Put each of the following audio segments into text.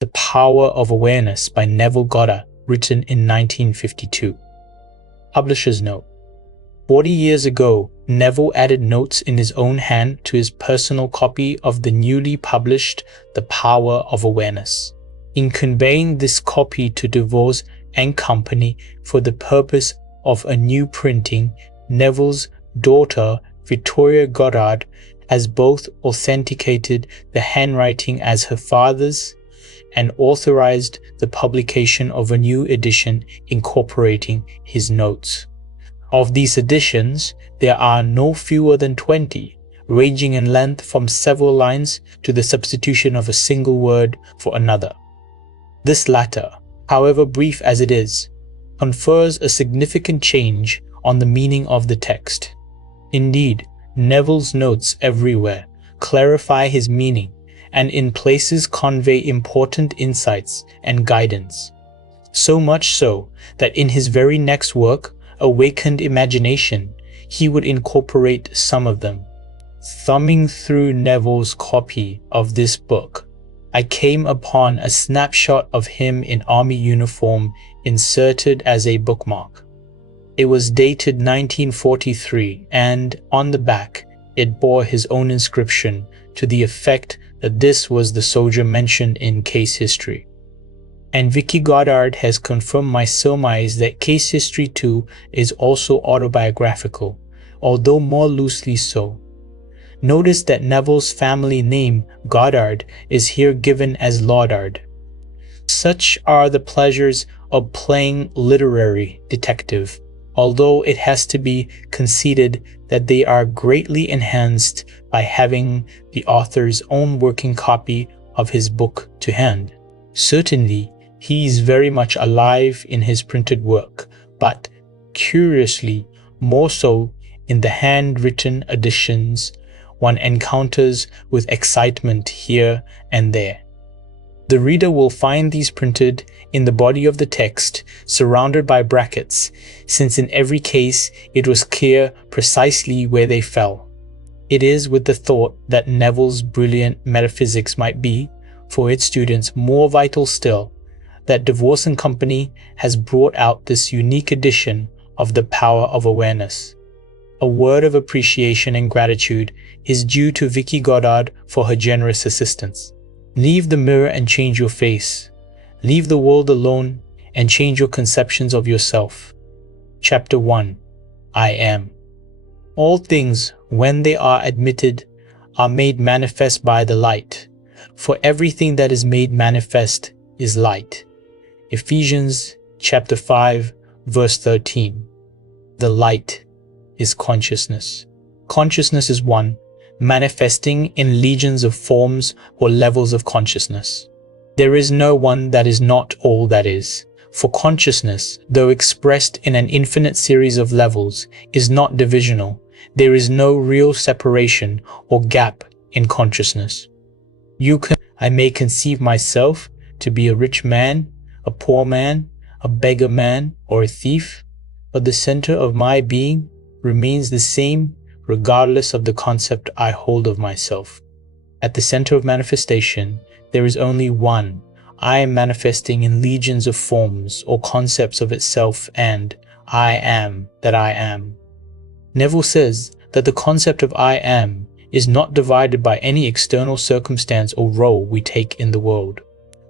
The Power of Awareness by Neville Goddard, written in 1952. Publisher's note. 40 years ago, Neville added notes in his own hand to his personal copy of the newly published The Power of Awareness. In conveying this copy to DeVos and Company for the purpose of a new printing, Neville's daughter, Victoria Goddard, has both authenticated the handwriting as her father's and authorized the publication of a new edition incorporating his notes. Of these editions, there are no fewer than 20, ranging in length from several lines to the substitution of a single word for another. This latter, however brief as it is, confers a significant change on the meaning of the text. Indeed, Neville's notes everywhere clarify his meaning and in places convey important insights and guidance. So much so that in his very next work, Awakened Imagination, he would incorporate some of them. Thumbing through Neville's copy of this book, I came upon a snapshot of him in army uniform inserted as a bookmark. It was dated 1943 and, on the back, it bore his own inscription to the effect that this was the soldier mentioned in case history. And Vicky Goddard has confirmed my surmise that Case History 2 is also autobiographical, although more loosely so. Notice that Neville's family name, Goddard, is here given as Laudard. Such are the pleasures of playing literary detective, although it has to be conceded that they are greatly enhanced by having the author's own working copy of his book to hand. Certainly, he is very much alive in his printed work, but, curiously, more so in the handwritten editions one encounters with excitement here and there. The reader will find these printed in the body of the text, surrounded by brackets, since in every case it was clear precisely where they fell. It is with the thought that Neville's brilliant metaphysics might be, for its students, more vital still, that DeVos and Company has brought out this unique edition of The Power of Awareness. A word of appreciation and gratitude is due to Vicky Goddard for her generous assistance. Leave the mirror and change your face. Leave the world alone and change your conceptions of yourself. Chapter 1. I Am. All things, when they are admitted, are made manifest by the light. For everything that is made manifest is light. Ephesians chapter 5, verse 13. The light is consciousness. Consciousness is one, manifesting in legions of forms or levels of consciousness. There is no one that is not all that is, for consciousness, though expressed in an infinite series of levels, is not divisional. There is no real separation or gap in consciousness. I may conceive myself to be a rich man, a poor man, a beggar man, or a thief, but the center of my being remains the same regardless of the concept I hold of myself. At the center of manifestation, there is only one. I am manifesting in legions of forms or concepts of itself, and I am that I am. Neville says that the concept of I am is not divided by any external circumstance or role we take in the world.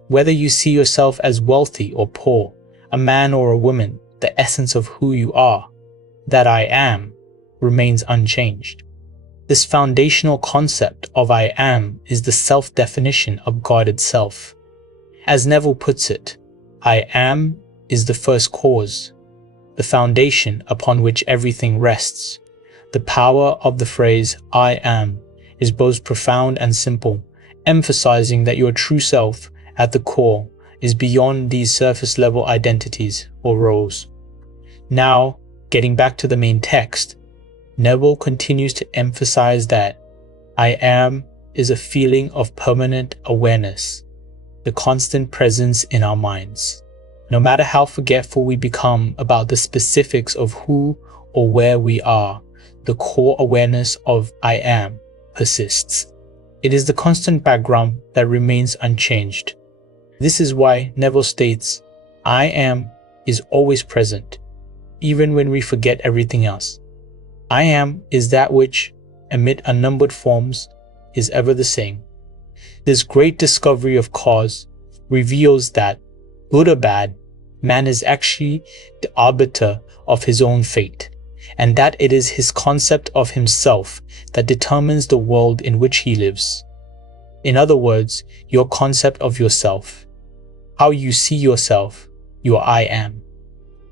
Whether you see yourself as wealthy or poor, a man or a woman, the essence of who you are, that I am, remains unchanged. This foundational concept of I am is the self-definition of God itself. As Neville puts it, I am is the first cause, the foundation upon which everything rests. The power of the phrase I am is both profound and simple, emphasizing that your true self at the core is beyond these surface level identities or roles. Now, getting back to the main text, Neville continues to emphasize that I am is a feeling of permanent awareness, the constant presence in our minds. No matter how forgetful we become about the specifics of who or where we are, the core awareness of I am persists. It is the constant background that remains unchanged. This is why Neville states, I am is always present, even when we forget everything else. I am is that which, amid unnumbered forms, is ever the same. This great discovery of cause reveals that, good or bad, man is actually the arbiter of his own fate, and that it is his concept of himself that determines the world in which he lives. In other words, your concept of yourself, how you see yourself, your I am,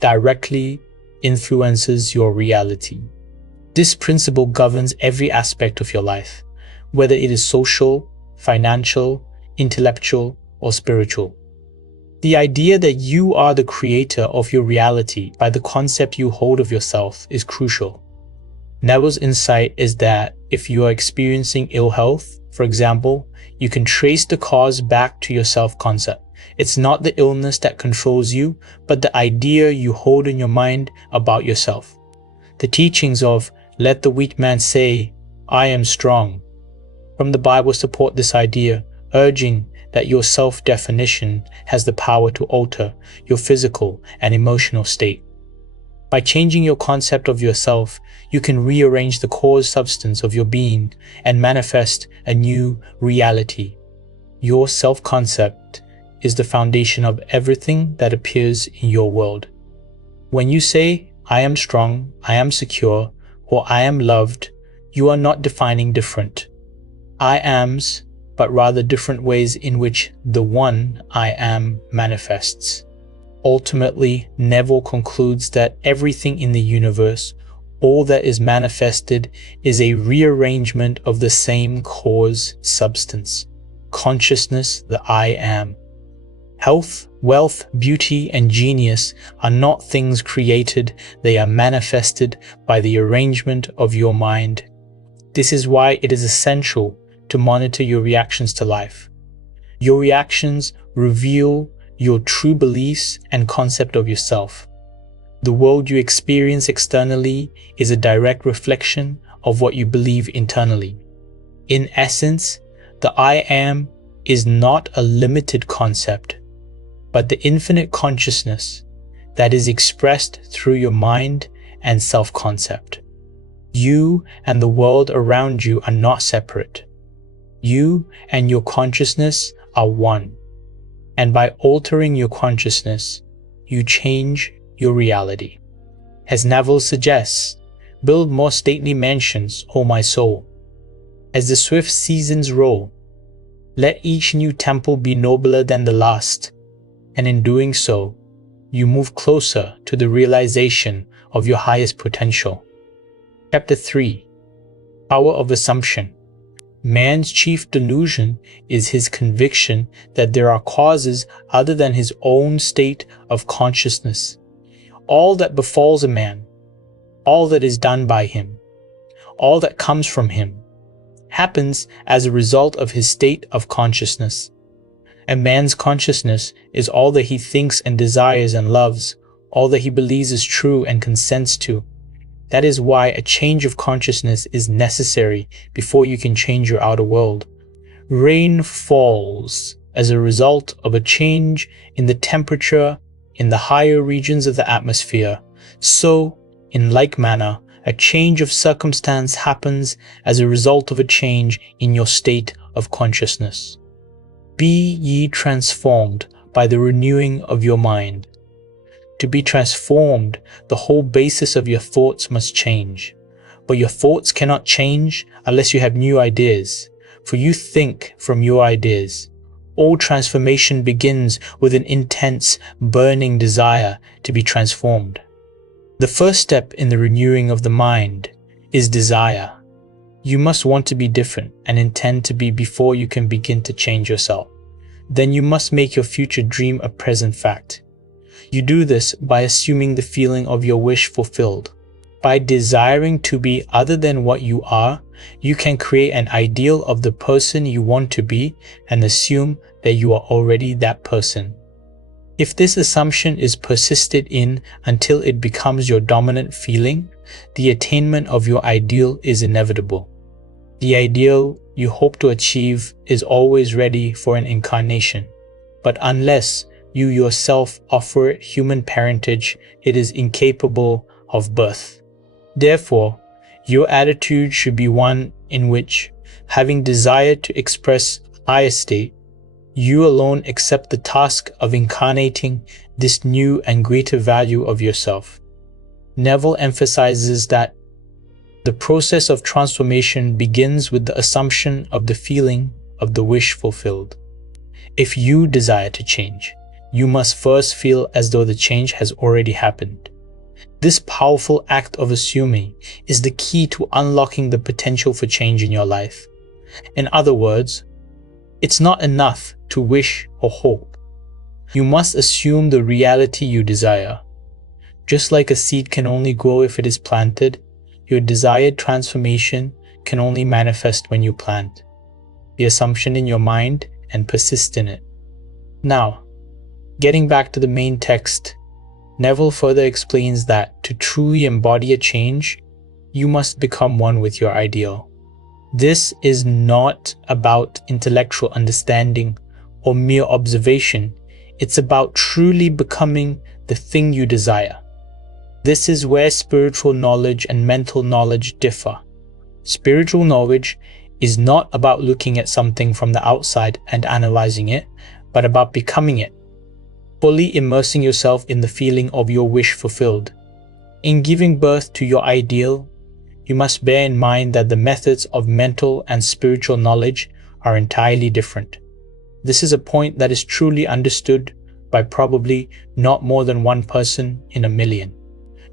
directly influences your reality. This principle governs every aspect of your life, whether it is social, financial, intellectual, or spiritual. The idea that you are the creator of your reality by the concept you hold of yourself is crucial. Neville's insight is that if you are experiencing ill health, for example, you can trace the cause back to your self-concept. It's not the illness that controls you, but the idea you hold in your mind about yourself. The teachings of "let the weak man say, I am strong" from the Bible support this idea, urging that your self-definition has the power to alter your physical and emotional state. By changing your concept of yourself, you can rearrange the core substance of your being and manifest a new reality. Your self-concept is the foundation of everything that appears in your world. When you say, I am strong, I am secure, or I am loved, you are not defining different I ams, but rather different ways in which the one I am manifests. Ultimately, Neville concludes that everything in the universe, all that is manifested, is a rearrangement of the same cause substance, consciousness, the I am. Health, wealth, beauty, and genius are not things created, they are manifested by the arrangement of your mind. This is why it is essential to monitor your reactions to life. Your reactions reveal your true beliefs and concept of yourself. The world you experience externally is a direct reflection of what you believe internally. In essence, the I am is not a limited concept, but the infinite consciousness that is expressed through your mind and self-concept. You and the world around you are not separate. You and your consciousness are one. And by altering your consciousness, you change your reality. As Neville suggests, build more stately mansions, O my soul. As the swift seasons roll, let each new temple be nobler than the last, and in doing so, you move closer to the realization of your highest potential. Chapter 3. Power of Assumption. Man's chief delusion is his conviction that there are causes other than his own state of consciousness. All that befalls a man, all that is done by him, all that comes from him, happens as a result of his state of consciousness. A man's consciousness is all that he thinks and desires and loves, all that he believes is true and consents to. That is why a change of consciousness is necessary before you can change your outer world. Rain falls as a result of a change in the temperature in the higher regions of the atmosphere. So, in like manner, a change of circumstance happens as a result of a change in your state of consciousness. Be ye transformed by the renewing of your mind. To be transformed, the whole basis of your thoughts must change. But your thoughts cannot change unless you have new ideas, for you think from your ideas. All transformation begins with an intense, burning desire to be transformed. The first step in the renewing of the mind is desire. You must want to be different and intend to be before you can begin to change yourself. Then you must make your future dream a present fact. You do this by assuming the feeling of your wish fulfilled. By desiring to be other than what you are, you can create an ideal of the person you want to be and assume that you are already that person. If this assumption is persisted in until it becomes your dominant feeling, the attainment of your ideal is inevitable. The ideal you hope to achieve is always ready for an incarnation, but unless you yourself offer it human parentage, it is incapable of birth. Therefore, your attitude should be one in which, having desired to express higher state, you alone accept the task of incarnating this new and greater value of yourself. Neville emphasizes that the process of transformation begins with the assumption of the feeling of the wish fulfilled. If you desire to change, you must first feel as though the change has already happened. This powerful act of assuming is the key to unlocking the potential for change in your life. In other words, it's not enough to wish or hope. You must assume the reality you desire. Just like a seed can only grow if it is planted, your desired transformation can only manifest when you plant the assumption in your mind and persist in it. Now, getting back to the main text, Neville further explains that to truly embody a change, you must become one with your ideal. This is not about intellectual understanding or mere observation. It's about truly becoming the thing you desire. This is where spiritual knowledge and mental knowledge differ. Spiritual knowledge is not about looking at something from the outside and analyzing it, but about becoming it, fully immersing yourself in the feeling of your wish fulfilled. In giving birth to your ideal, you must bear in mind that the methods of mental and spiritual knowledge are entirely different. This is a point that is truly understood by probably not more than one person in a million.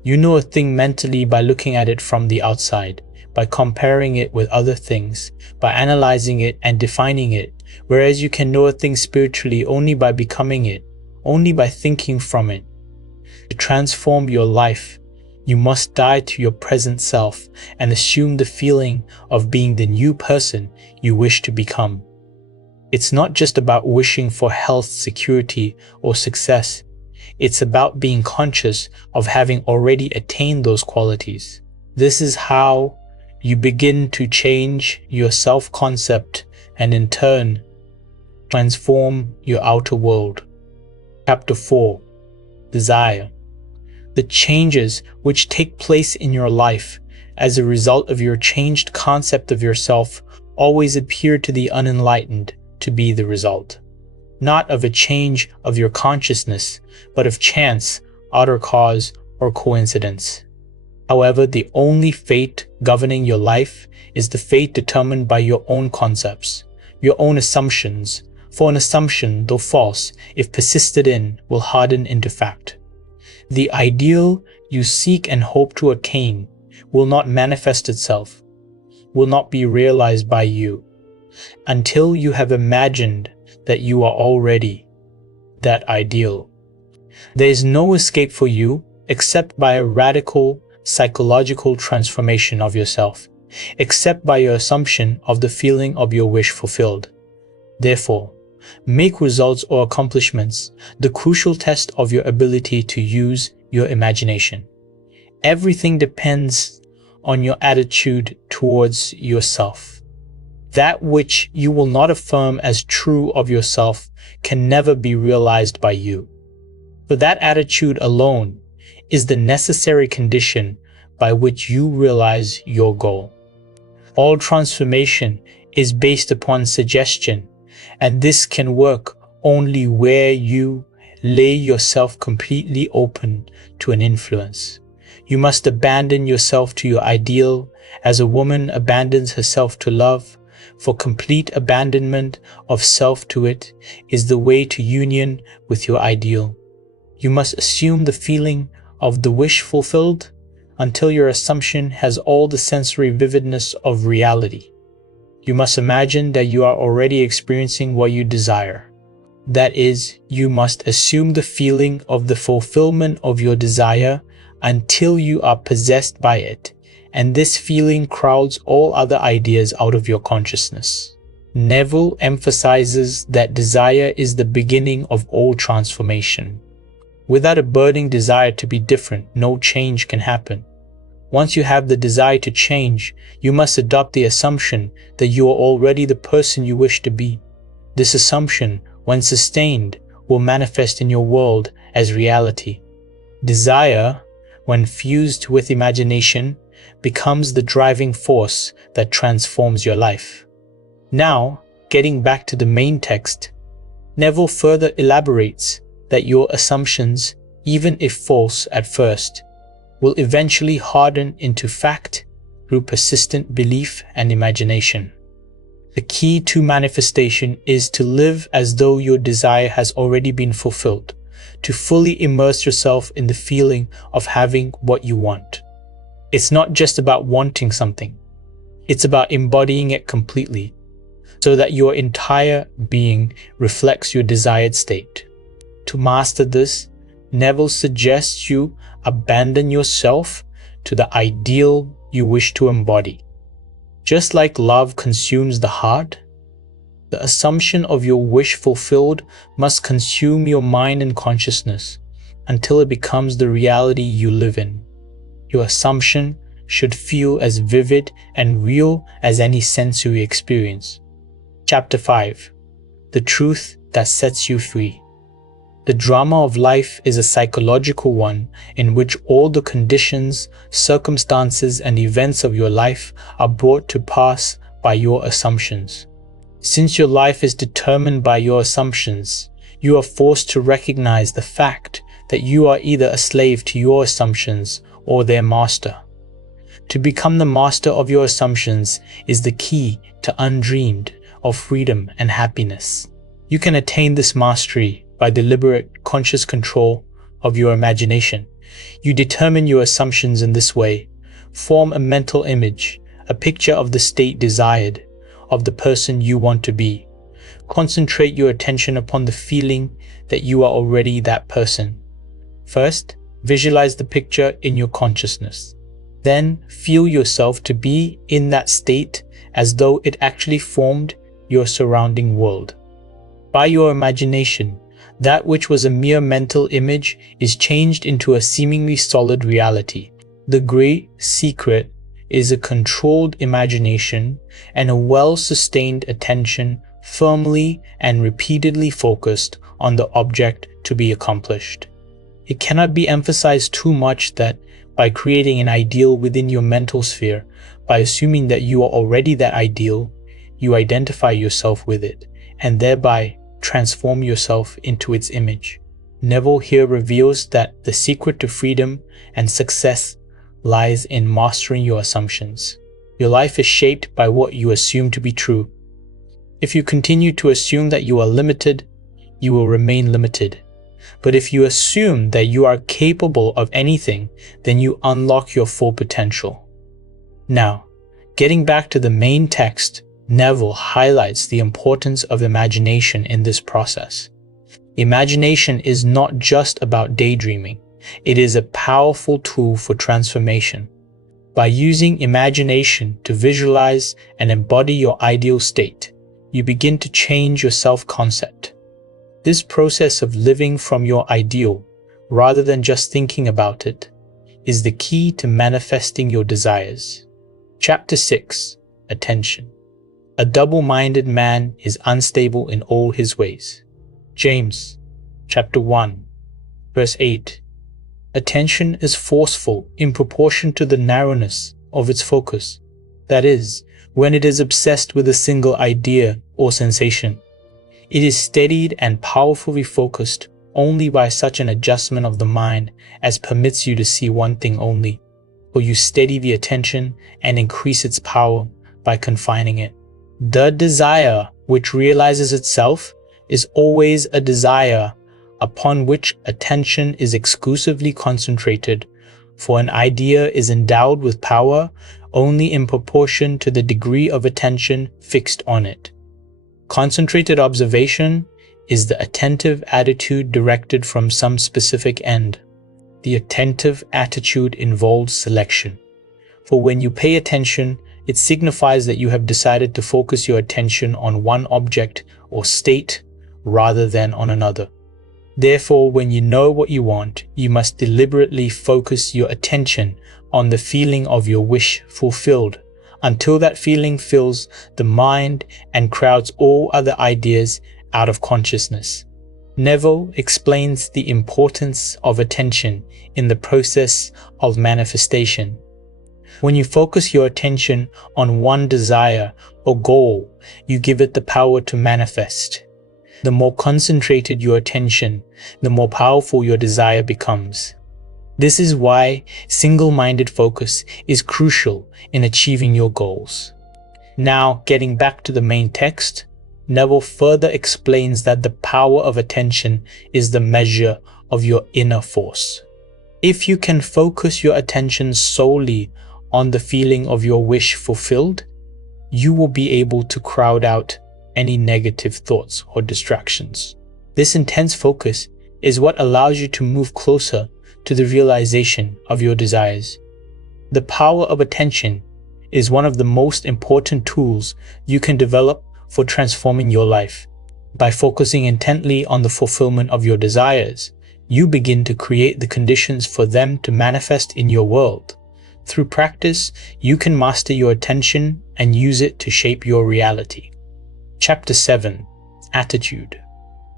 You know a thing mentally by looking at it from the outside, by comparing it with other things, by analyzing it and defining it, whereas you can know a thing spiritually only by becoming it, only by thinking from it. To transform your life, you must die to your present self and assume the feeling of being the new person you wish to become. It's not just about wishing for health, security, or success. It's about being conscious of having already attained those qualities. This is how you begin to change your self-concept and in turn transform your outer world. Chapter 4. Desire. The changes which take place in your life as a result of your changed concept of yourself always appear to the unenlightened to be the result, not of a change of your consciousness, but of chance, outer cause, or coincidence. However, the only fate governing your life is the fate determined by your own concepts, your own assumptions, for an assumption, though false, if persisted in, will harden into fact. The ideal you seek and hope to attain will not manifest itself, will not be realized by you, until you have imagined that you are already that ideal. There is no escape for you except by a radical psychological transformation of yourself, except by your assumption of the feeling of your wish fulfilled. Therefore, make results or accomplishments the crucial test of your ability to use your imagination. Everything depends on your attitude towards yourself. That which you will not affirm as true of yourself can never be realized by you. For that attitude alone is the necessary condition by which you realize your goal. All transformation is based upon suggestion, and this can work only where you lay yourself completely open to an influence. You must abandon yourself to your ideal as a woman abandons herself to love, for complete abandonment of self to it is the way to union with your ideal. You must assume the feeling of the wish fulfilled until your assumption has all the sensory vividness of reality. You must imagine that you are already experiencing what you desire. That is, you must assume the feeling of the fulfillment of your desire until you are possessed by it, and this feeling crowds all other ideas out of your consciousness. Neville emphasizes that desire is the beginning of all transformation. Without a burning desire to be different, no change can happen. Once you have the desire to change, you must adopt the assumption that you are already the person you wish to be. This assumption, when sustained, will manifest in your world as reality. Desire, when fused with imagination, becomes the driving force that transforms your life. Now, getting back to the main text, Neville further elaborates that your assumptions, even if false at first, will eventually harden into fact through persistent belief and imagination. The key to manifestation is to live as though your desire has already been fulfilled, to fully immerse yourself in the feeling of having what you want. It's not just about wanting something, it's about embodying it completely, so that your entire being reflects your desired state. To master this, Neville suggests you abandon yourself to the ideal you wish to embody. Just like love consumes the heart, the assumption of your wish fulfilled must consume your mind and consciousness until it becomes the reality you live in. Your assumption should feel as vivid and real as any sensory experience. Chapter 5. The Truth That Sets You Free. The drama of life is a psychological one in which all the conditions, circumstances, and events of your life are brought to pass by your assumptions. Since your life is determined by your assumptions, you are forced to recognize the fact that you are either a slave to your assumptions or their master. To become the master of your assumptions is the key to undreamed of freedom and happiness. You can attain this mastery by deliberate, conscious control of your imagination. You determine your assumptions in this way. Form a mental image, a picture of the state desired, of the person you want to be. Concentrate your attention upon the feeling that you are already that person. First, visualize the picture in your consciousness. Then, feel yourself to be in that state as though it actually formed your surrounding world. By your imagination, that which was a mere mental image is changed into a seemingly solid reality. The great secret is a controlled imagination and a well-sustained attention firmly and repeatedly focused on the object to be accomplished. It cannot be emphasized too much that by creating an ideal within your mental sphere, by assuming that you are already that ideal, you identify yourself with it, and thereby transform yourself into its image. Neville here reveals that the secret to freedom and success lies in mastering your assumptions. Your life is shaped by what you assume to be true. If you continue to assume that you are limited, you will remain limited. But if you assume that you are capable of anything, then you unlock your full potential. Now, getting back to the main text, Neville highlights the importance of imagination in this process. Imagination is not just about daydreaming. It is a powerful tool for transformation. By using imagination to visualize and embody your ideal state, you begin to change your self-concept. This process of living from your ideal, rather than just thinking about it, is the key to manifesting your desires. Chapter 6. Attention. A double-minded man is unstable in all his ways. James, chapter 1, verse 8. Attention is forceful in proportion to the narrowness of its focus. That is, when it is obsessed with a single idea or sensation. It is steadied and powerfully focused only by such an adjustment of the mind as permits you to see one thing only, or you steady the attention and increase its power by confining it. The desire which realizes itself is always a desire upon which attention is exclusively concentrated, for an idea is endowed with power only in proportion to the degree of attention fixed on it. Concentrated observation is the attentive attitude directed from some specific end. The attentive attitude involves selection, for when you pay attention, it signifies that you have decided to focus your attention on one object or state rather than on another. Therefore, when you know what you want, you must deliberately focus your attention on the feeling of your wish fulfilled until that feeling fills the mind and crowds all other ideas out of consciousness. Neville explains the importance of attention in the process of manifestation. When you focus your attention on one desire or goal, you give it the power to manifest. The more concentrated your attention, the more powerful your desire becomes. This is why single-minded focus is crucial in achieving your goals. Now, getting back to the main text, Neville further explains that the power of attention is the measure of your inner force. If you can focus your attention solely on the feeling of your wish fulfilled, you will be able to crowd out any negative thoughts or distractions. This intense focus is what allows you to move closer to the realization of your desires. The power of attention is one of the most important tools you can develop for transforming your life. By focusing intently on the fulfillment of your desires, you begin to create the conditions for them to manifest in your world. Through practice, you can master your attention and use it to shape your reality. Chapter 7. Attitude.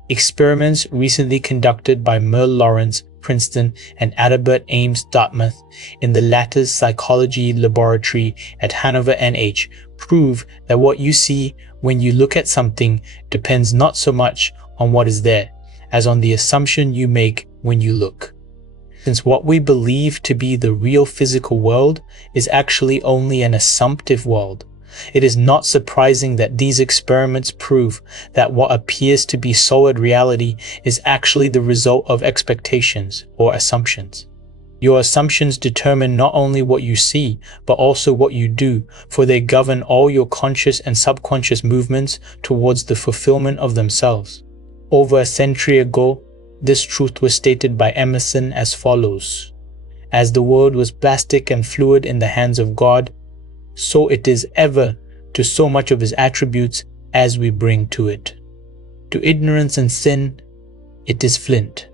Experiments recently conducted by Merle Lawrence, Princeton, and Adalbert Ames, Dartmouth, in the latter's psychology laboratory at Hanover NH prove that what you see when you look at something depends not so much on what is there, as on the assumption you make when you look. Since what we believe to be the real physical world is actually only an assumptive world, it is not surprising that these experiments prove that what appears to be solid reality is actually the result of expectations or assumptions. Your assumptions determine not only what you see, but also what you do, for they govern all your conscious and subconscious movements towards the fulfillment of themselves. Over a century ago, this truth was stated by Emerson as follows: "As the world was plastic and fluid in the hands of God, so it is ever to so much of his attributes as we bring to it. To ignorance and sin, it is flint.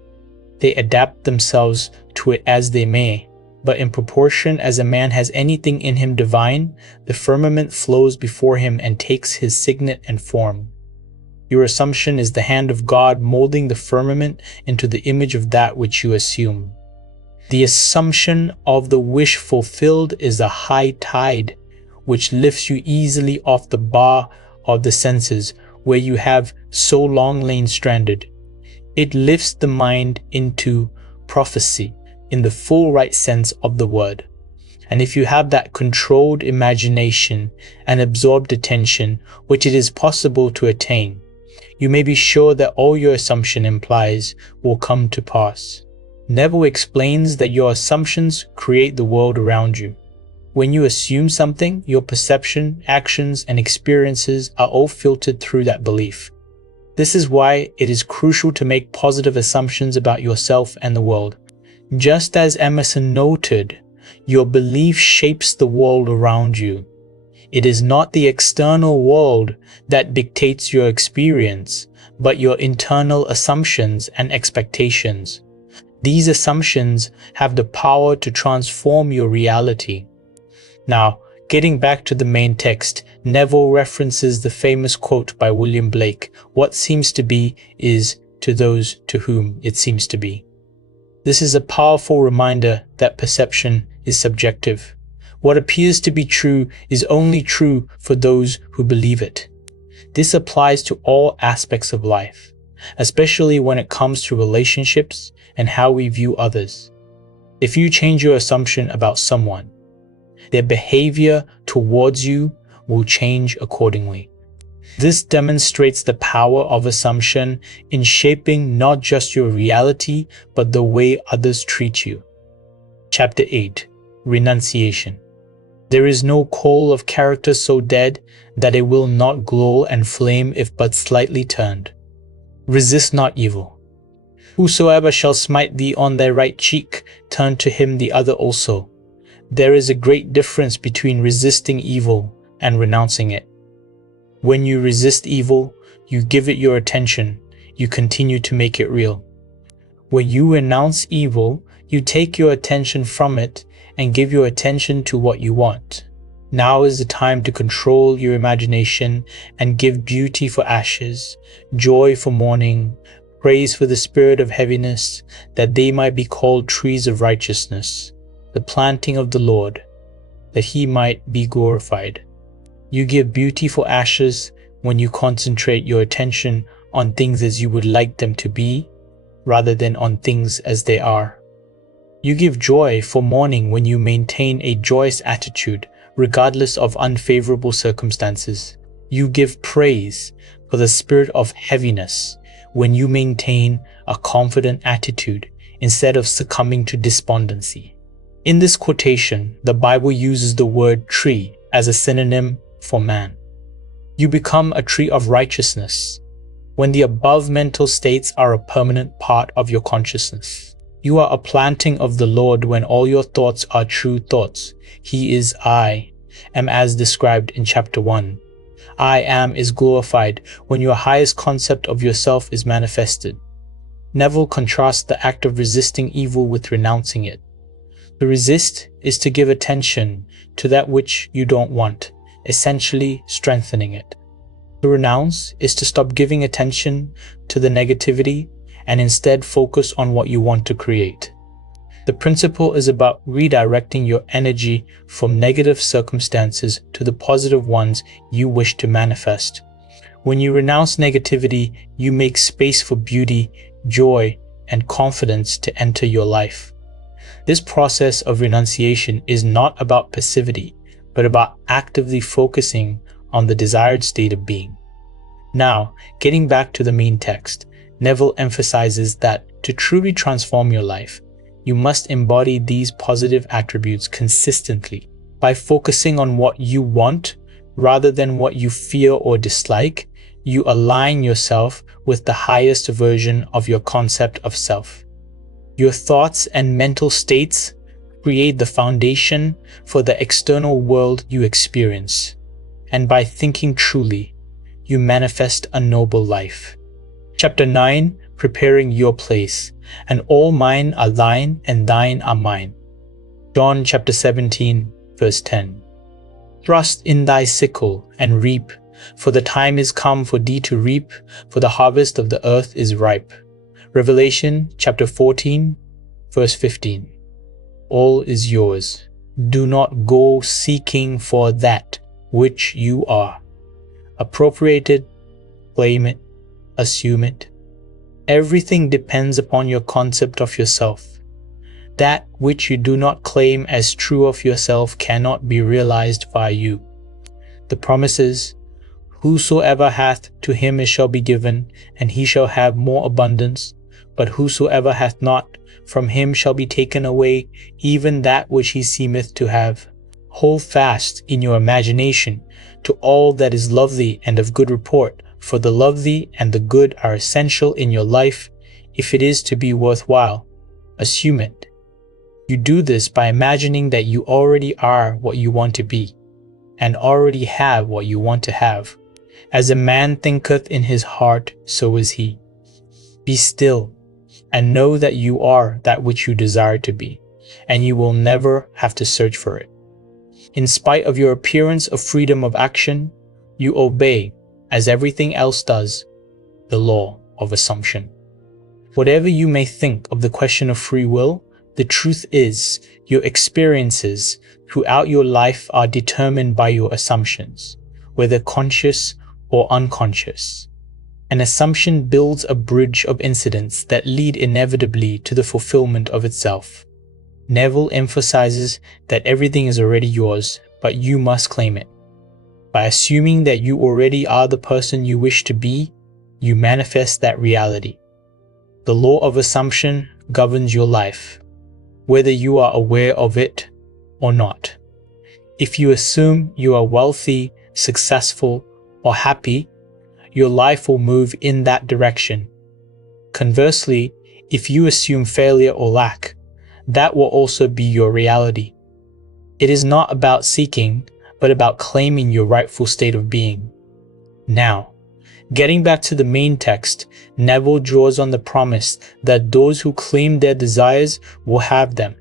They adapt themselves to it as they may, but in proportion as a man has anything in him divine, the firmament flows before him and takes his signet and form. Your assumption is the hand of God molding the firmament into the image of that which you assume. The assumption of the wish fulfilled is a high tide, which lifts you easily off the bar of the senses where you have so long lain stranded. It lifts the mind into prophecy in the full right sense of the word. And if you have that controlled imagination and absorbed attention, which it is possible to attain, you may be sure that all your assumption implies will come to pass. Neville explains that your assumptions create the world around you. When you assume something, your perception, actions, and experiences are all filtered through that belief. This is why it is crucial to make positive assumptions about yourself and the world. Just as Emerson noted, your belief shapes the world around you. It is not the external world that dictates your experience, but your internal assumptions and expectations. These assumptions have the power to transform your reality. Now, getting back to the main text, Neville references the famous quote by William Blake, "What seems to be is to those to whom it seems to be." This is a powerful reminder that perception is subjective. What appears to be true is only true for those who believe it. This applies to all aspects of life, especially when it comes to relationships and how we view others. If you change your assumption about someone, their behavior towards you will change accordingly. This demonstrates the power of assumption in shaping not just your reality, but the way others treat you. Chapter 8. Renunciation. There is no coal of character so dead that it will not glow and flame if but slightly turned. Resist not evil. Whosoever shall smite thee on thy right cheek, turn to him the other also. There is a great difference between resisting evil and renouncing it. When you resist evil, you give it your attention, you continue to make it real. When you renounce evil, you take your attention from it and give your attention to what you want. Now is the time to control your imagination and give beauty for ashes, joy for mourning, praise for the spirit of heaviness, that they might be called trees of righteousness, the planting of the Lord, that he might be glorified. You give beauty for ashes when you concentrate your attention on things as you would like them to be, rather than on things as they are. You give joy for mourning when you maintain a joyous attitude, regardless of unfavorable circumstances. You give praise for the spirit of heaviness when you maintain a confident attitude instead of succumbing to despondency. In this quotation, the Bible uses the word tree as a synonym for man. You become a tree of righteousness when the above mental states are a permanent part of your consciousness. You are a planting of the Lord when all your thoughts are true thoughts. He is I am as described in chapter 1. I am is glorified when your highest concept of yourself is manifested. Neville contrasts the act of resisting evil with renouncing it. To resist is to give attention to that which you don't want, essentially strengthening it. To renounce is to stop giving attention to the negativity and instead focus on what you want to create. The principle is about redirecting your energy from negative circumstances to the positive ones you wish to manifest. When you renounce negativity, you make space for beauty, joy, and confidence to enter your life. This process of renunciation is not about passivity, but about actively focusing on the desired state of being. Now, getting back to the main text, Neville emphasizes that to truly transform your life, you must embody these positive attributes consistently by focusing on what you want rather than what you fear or dislike. You align yourself with the highest version of your concept of self. Your thoughts and mental states create the foundation for the external world you experience, and by thinking truly, you manifest a noble life. Chapter 9, Preparing Your Place. And all mine are thine, and thine are mine. John chapter 17, verse 10. Thrust in thy sickle and reap, for the time is come for thee to reap, for the harvest of the earth is ripe. Revelation chapter 14, verse 15. All is yours. Do not go seeking for that which you are. Appropriate it, claim it, assume it. Everything depends upon your concept of yourself. That which you do not claim as true of yourself cannot be realized by you. The promise is, whosoever hath, to him it shall be given, and he shall have more abundance. But whosoever hath not, from him shall be taken away even that which he seemeth to have. Hold fast in your imagination to all that is lovely and of good report, for the lovely and the good are essential in your life if it is to be worthwhile. Assume it. You do this by imagining that you already are what you want to be, and already have what you want to have. As a man thinketh in his heart, so is he. Be still, and know that you are that which you desire to be, and you will never have to search for it. In spite of your appearance of freedom of action, you obey, as everything else does, the law of assumption. Whatever you may think of the question of free will, the truth is your experiences throughout your life are determined by your assumptions, whether conscious or unconscious. An assumption builds a bridge of incidents that lead inevitably to the fulfillment of itself. Neville emphasizes that everything is already yours, but you must claim it. By assuming that you already are the person you wish to be, you manifest that reality. The law of assumption governs your life, whether you are aware of it or not. If you assume you are wealthy, successful, or happy, your life will move in that direction. Conversely, if you assume failure or lack, that will also be your reality. It is not about seeking, but about claiming your rightful state of being. Now, getting back to the main text, Neville draws on the promise that those who claim their desires will have them,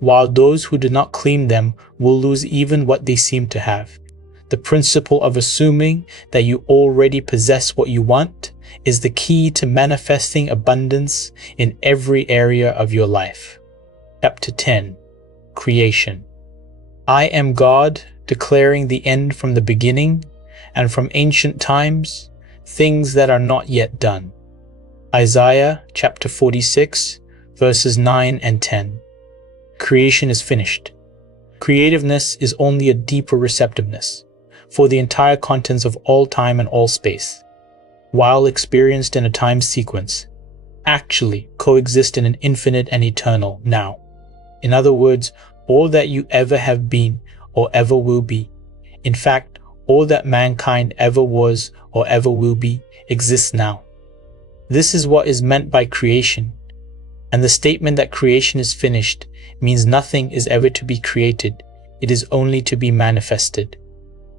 while those who do not claim them will lose even what they seem to have. The principle of assuming that you already possess what you want is the key to manifesting abundance in every area of your life. Chapter 10. Creation. I am God, declaring the end from the beginning, and from ancient times, things that are not yet done. Isaiah chapter 46, verses 9 and 10. Creation is finished. Creativeness is only a deeper receptiveness for the entire contents of all time and all space, while experienced in a time sequence, actually coexist in an infinite and eternal now. In other words, all that you ever have been or ever will be, in fact, all that mankind ever was or ever will be, exists now. This is what is meant by creation, and the statement that creation is finished means nothing is ever to be created, it is only to be manifested.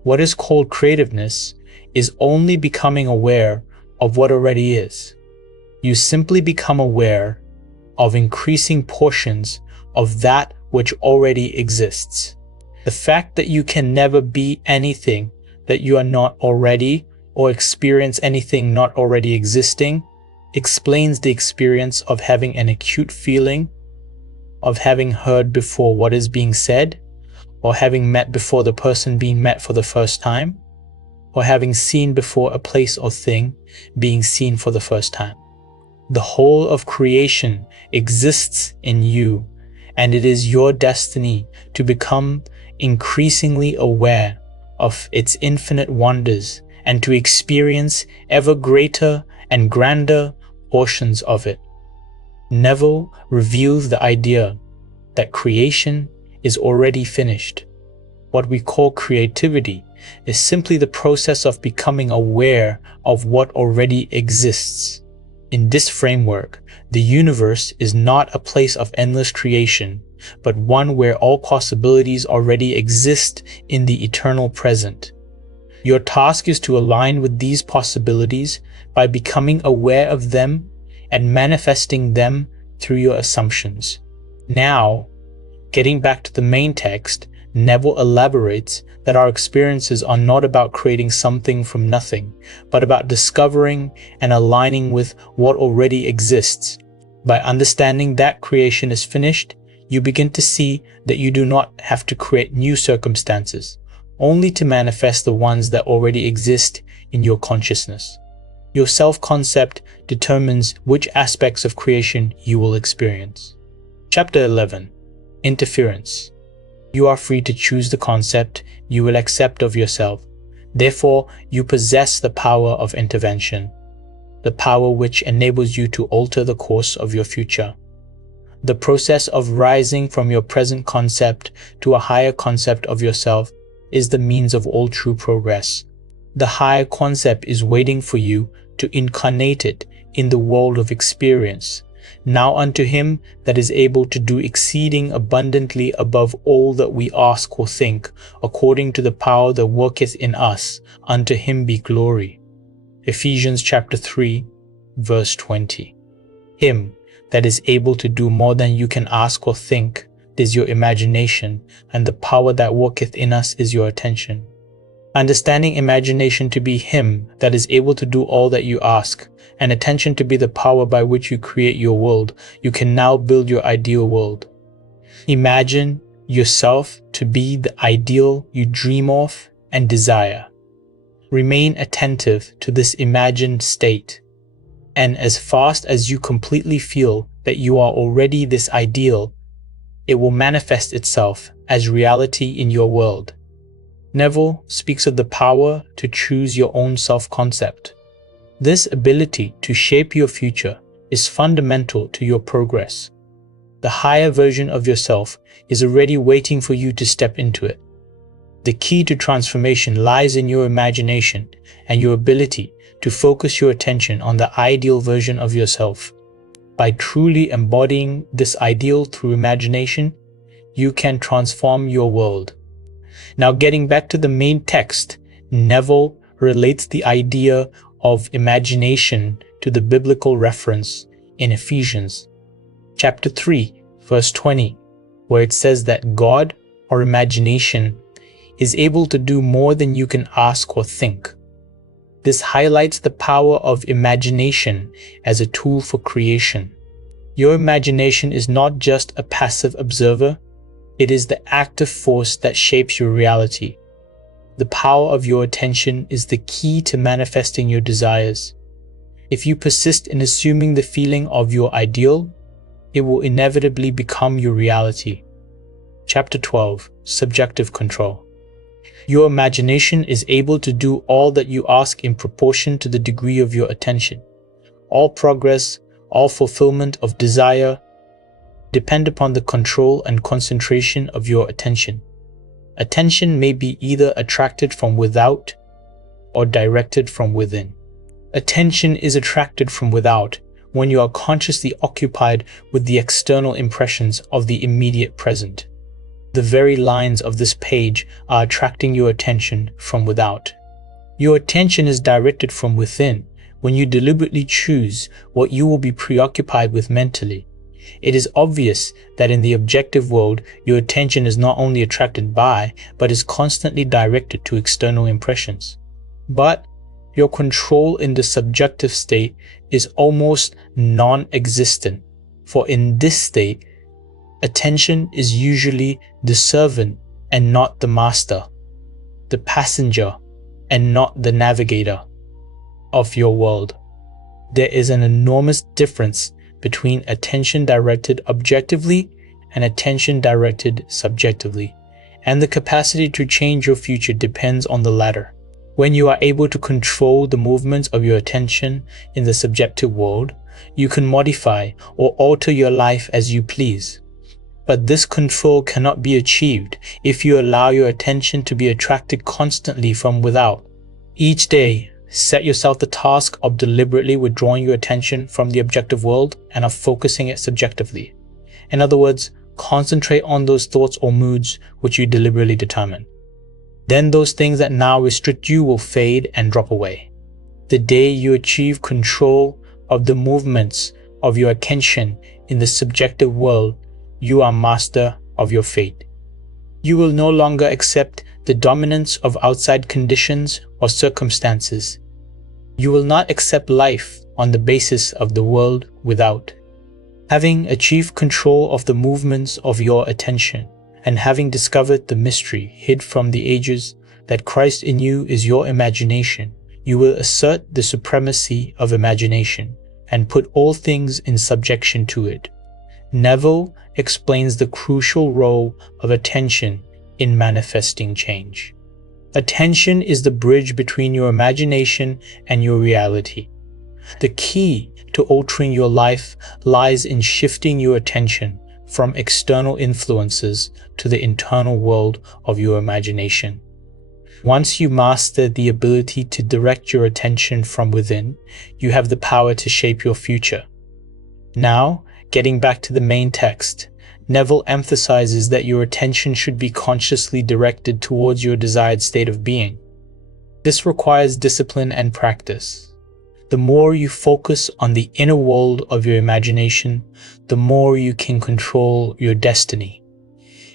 What is called creativeness is only becoming aware of what already is. You simply become aware of increasing portions of that which already exists. The fact that you can never be anything that you are not already, or experience anything not already existing, explains the experience of having an acute feeling, of having heard before what is being said, or having met before the person being met for the first time, or having seen before a place or thing being seen for the first time. The whole of creation exists in you, and it is your destiny to become increasingly aware of its infinite wonders and to experience ever greater and grander portions of it. Neville reveals the idea that creation is already finished. What we call creativity is simply the process of becoming aware of what already exists. In this framework, the universe is not a place of endless creation, but one where all possibilities already exist in the eternal present. Your task is to align with these possibilities by becoming aware of them and manifesting them through your assumptions. Now, getting back to the main text, Neville elaborates that our experiences are not about creating something from nothing, but about discovering and aligning with what already exists. By understanding that creation is finished, you begin to see that you do not have to create new circumstances, only to manifest the ones that already exist in your consciousness. Your self-concept determines which aspects of creation you will experience. Chapter 11. Interference. You are free to choose the concept you will accept of yourself. Therefore, you possess the power of intervention, the power which enables you to alter the course of your future. The process of rising from your present concept to a higher concept of yourself is the means of all true progress. The higher concept is waiting for you to incarnate it in the world of experience. Now unto him that is able to do exceeding abundantly above all that we ask or think, according to the power that worketh in us, unto him be glory. Ephesians chapter 3, verse 20. Him that is able to do more than you can ask or think is your imagination, and the power that worketh in us is your attention. Understanding imagination to be him that is able to do all that you ask, and attention to be the power by which you create your world, you can now build your ideal world. Imagine yourself to be the ideal you dream of and desire. Remain attentive to this imagined state, and as fast as you completely feel that you are already this ideal, it will manifest itself as reality in your world. Neville speaks of the power to choose your own self-concept. This ability to shape your future is fundamental to your progress. The higher version of yourself is already waiting for you to step into it. The key to transformation lies in your imagination and your ability to focus your attention on the ideal version of yourself. By truly embodying this ideal through imagination, you can transform your world. Now, getting back to the main text, Neville relates the idea of imagination to the biblical reference in Ephesians chapter 3, verse 20, where it says that God, or imagination, is able to do more than you can ask or think. This highlights the power of imagination as a tool for creation. Your imagination is not just a passive observer, it is the active force that shapes your reality. The power of your attention is the key to manifesting your desires. If you persist in assuming the feeling of your ideal, it will inevitably become your reality. Chapter 12. Subjective Control. Your imagination is able to do all that you ask in proportion to the degree of your attention. All progress, all fulfillment of desire depend upon the control and concentration of your attention. Attention may be either attracted from without or directed from within. Attention is attracted from without when you are consciously occupied with the external impressions of the immediate present. The very lines of this page are attracting your attention from without. Your attention is directed from within when you deliberately choose what you will be preoccupied with mentally. It is obvious that in the objective world, your attention is not only attracted by, but is constantly directed to external impressions. But your control in the subjective state is almost non-existent, for in this state, attention is usually the servant and not the master, the passenger and not the navigator of your world. There is an enormous difference between attention directed objectively and attention directed subjectively, and the capacity to change your future depends on the latter. When you are able to control the movements of your attention in the subjective world, you can modify or alter your life as you please. But this control cannot be achieved if you allow your attention to be attracted constantly from without. Each day, set yourself the task of deliberately withdrawing your attention from the objective world and of focusing it subjectively. In other words, concentrate on those thoughts or moods which you deliberately determine. Then those things that now restrict you will fade and drop away. The day you achieve control of the movements of your attention in the subjective world, you are master of your fate. You will no longer accept the dominance of outside conditions or circumstances. You will not accept life on the basis of the world without. Having achieved control of the movements of your attention, and having discovered the mystery hid from the ages that Christ in you is your imagination, you will assert the supremacy of imagination and put all things in subjection to it. Neville explains the crucial role of attention in manifesting change. Attention is the bridge between your imagination and your reality. The key to altering your life lies in shifting your attention from external influences to the internal world of your imagination. Once you master the ability to direct your attention from within, you have the power to shape your future. Now, getting back to the main text, Neville emphasizes that your attention should be consciously directed towards your desired state of being. This requires discipline and practice. The more you focus on the inner world of your imagination, the more you can control your destiny.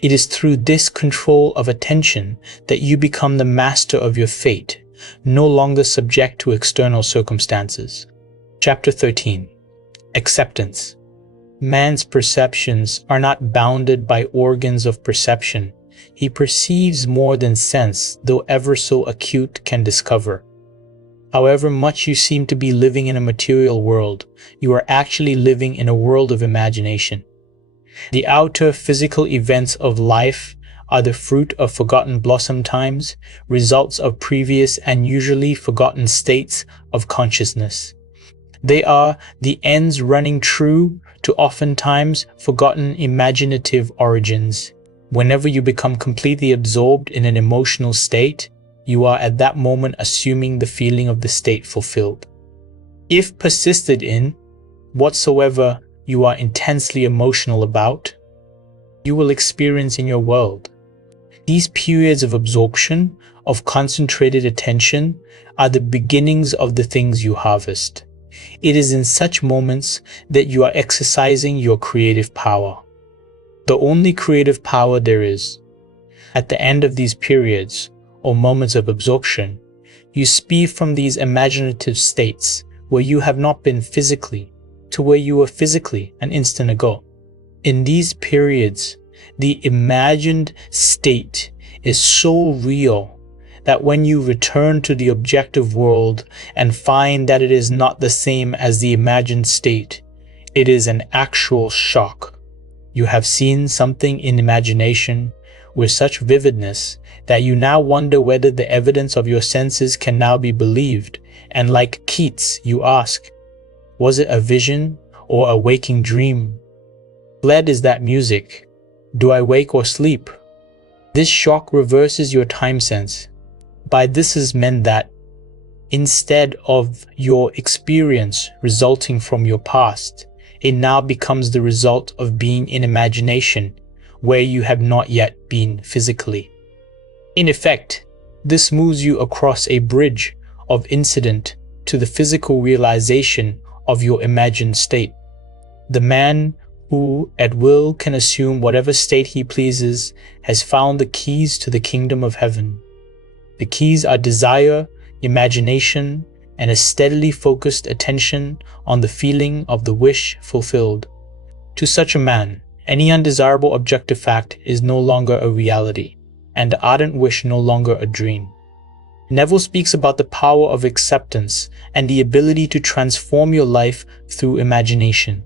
It is through this control of attention that you become the master of your fate, no longer subject to external circumstances. Chapter 13. Acceptance. Man's perceptions are not bounded by organs of perception. He perceives more than sense, though ever so acute, can discover. However much you seem to be living in a material world, you are actually living in a world of imagination. The outer physical events of life are the fruit of forgotten blossom times, results of previous and usually forgotten states of consciousness. They are the ends running true to oftentimes forgotten imaginative origins. Whenever you become completely absorbed in an emotional state, you are at that moment assuming the feeling of the state fulfilled. If persisted in whatsoever you are intensely emotional about, you will experience in your world. These periods of absorption, of concentrated attention, are the beginnings of the things you harvest. It is in such moments that you are exercising your creative power. The only creative power there is. At the end of these periods, or moments of absorption, you speed from these imaginative states where you have not been physically to where you were physically an instant ago. In these periods, the imagined state is so real that when you return to the objective world and find that it is not the same as the imagined state, it is an actual shock. You have seen something in imagination with such vividness that you now wonder whether the evidence of your senses can now be believed, and like Keats, you ask, was it a vision or a waking dream? Fled is that music. Do I wake or sleep? This shock reverses your time sense. By this is meant that instead of your experience resulting from your past, it now becomes the result of being in imagination where you have not yet been physically. In effect, this moves you across a bridge of incident to the physical realization of your imagined state. The man who at will can assume whatever state he pleases has found the keys to the kingdom of heaven. The keys are desire, imagination, and a steadily focused attention on the feeling of the wish fulfilled. To such a man, any undesirable objective fact is no longer a reality, and the ardent wish no longer a dream. Neville speaks about the power of acceptance and the ability to transform your life through imagination.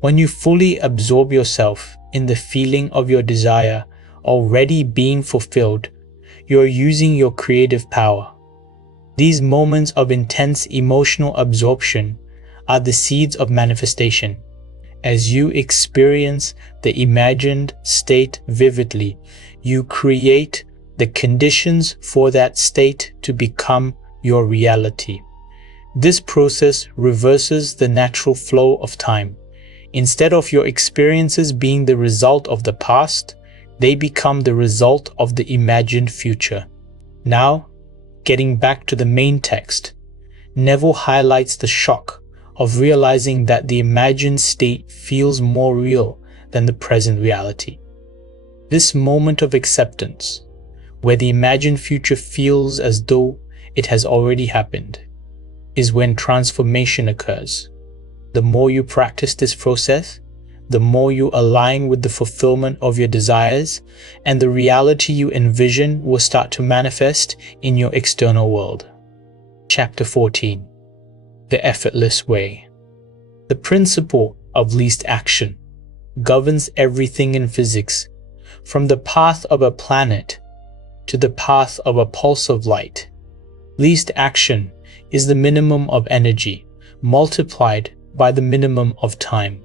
When you fully absorb yourself in the feeling of your desire already being fulfilled, you are using your creative power. These moments of intense emotional absorption are the seeds of manifestation. As you experience the imagined state vividly, you create the conditions for that state to become your reality. This process reverses the natural flow of time. Instead of your experiences being the result of the past, they become the result of the imagined future. Now, getting back to the main text, Neville highlights the shock of realizing that the imagined state feels more real than the present reality. This moment of acceptance, where the imagined future feels as though it has already happened, is when transformation occurs. The more you practice this process, the more you align with the fulfillment of your desires, and the reality you envision will start to manifest in your external world. Chapter 14. The Effortless Way. The principle of least action governs everything in physics, from the path of a planet to the path of a pulse of light. Least action is the minimum of energy multiplied by the minimum of time.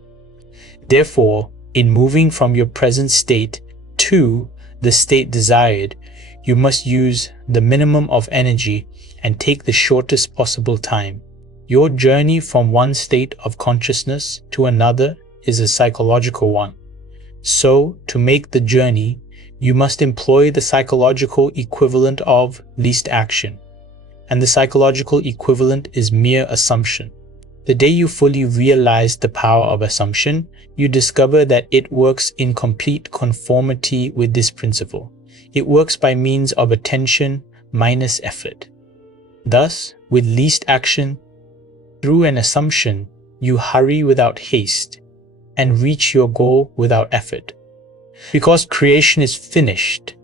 Therefore, in moving from your present state to the state desired, you must use the minimum of energy and take the shortest possible time. Your journey from one state of consciousness to another is a psychological one. So, to make the journey, you must employ the psychological equivalent of least action. And the psychological equivalent is mere assumption. The day you fully realize the power of assumption, you discover that it works in complete conformity with this principle. It works by means of attention minus effort. Thus, with least action, through an assumption, you hurry without haste and reach your goal without effort. Because creation is finished,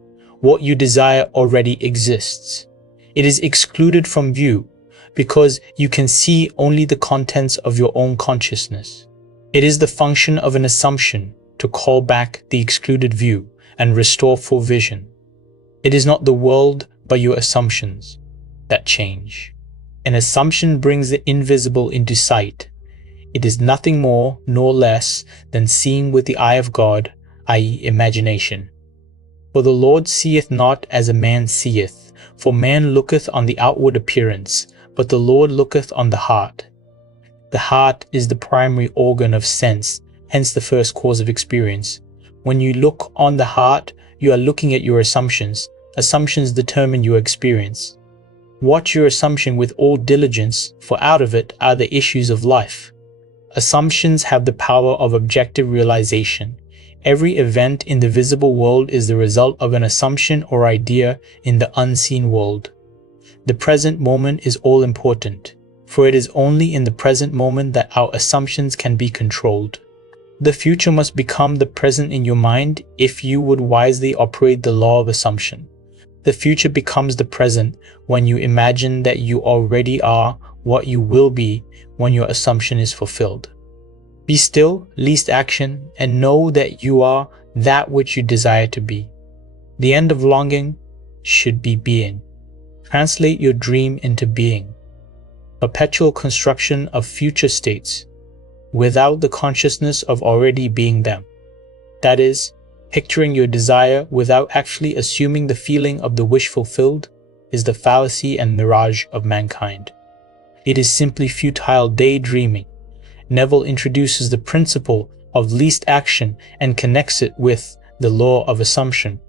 what you desire already exists. It is excluded from view because you can see only the contents of your own consciousness. It is the function of an assumption to call back the excluded view and restore full vision. It is not the world but your assumptions that change. An assumption brings the invisible into sight. It is nothing more nor less than seeing with the eye of God, i.e., imagination. For the Lord seeth not as a man seeth, for man looketh on the outward appearance, but the Lord looketh on the heart. The heart is the primary organ of sense, hence the first cause of experience. When you look on the heart, you are looking at your assumptions. Assumptions determine your experience. Watch your assumption with all diligence, for out of it are the issues of life. Assumptions have the power of objective realization. Every event in the visible world is the result of an assumption or idea in the unseen world. The present moment is all important, for it is only in the present moment that our assumptions can be controlled. The future must become the present in your mind if you would wisely operate the law of assumption. The future becomes the present when you imagine that you already are what you will be when your assumption is fulfilled. Be still, least action, and know that you are that which you desire to be. The end of longing should be being. Translate your dream into being. Perpetual construction of future states without the consciousness of already being them. That is, picturing your desire without actually assuming the feeling of the wish fulfilled is the fallacy and mirage of mankind. It is simply futile daydreaming. Neville introduces the principle of least action and connects it with the law of assumption.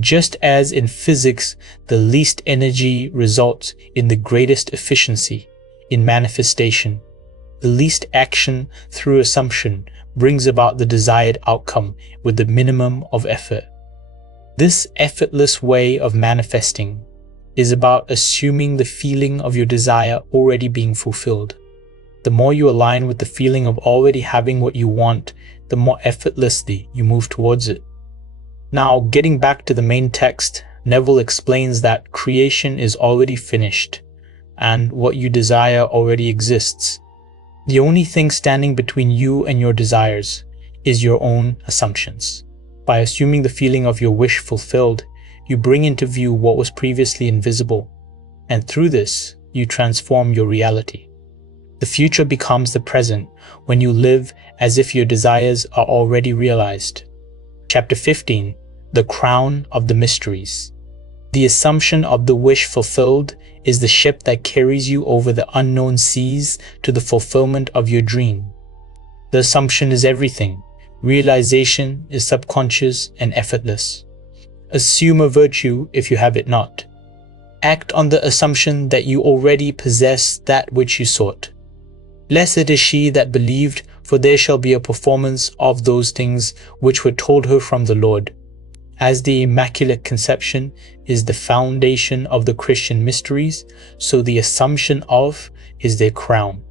Just as in physics, the least energy results in the greatest efficiency in manifestation, the least action through assumption brings about the desired outcome with the minimum of effort. This effortless way of manifesting is about assuming the feeling of your desire already being fulfilled. The more you align with the feeling of already having what you want, the more effortlessly you move towards it. Now, getting back to the main text, Neville explains that creation is already finished, and what you desire already exists. The only thing standing between you and your desires is your own assumptions. By assuming the feeling of your wish fulfilled, you bring into view what was previously invisible, and through this, you transform your reality. The future becomes the present when you live as if your desires are already realized. Chapter 15, The Crown of the Mysteries. The assumption of the wish fulfilled is the ship that carries you over the unknown seas to the fulfillment of your dream. The assumption is everything. Realization is subconscious and effortless. Assume a virtue if you have it not. Act on the assumption that you already possess that which you sought. Blessed is she that believed, for there shall be a performance of those things which were told her from the Lord. As the Immaculate Conception is the foundation of the Christian mysteries, so the assumption of is their crown.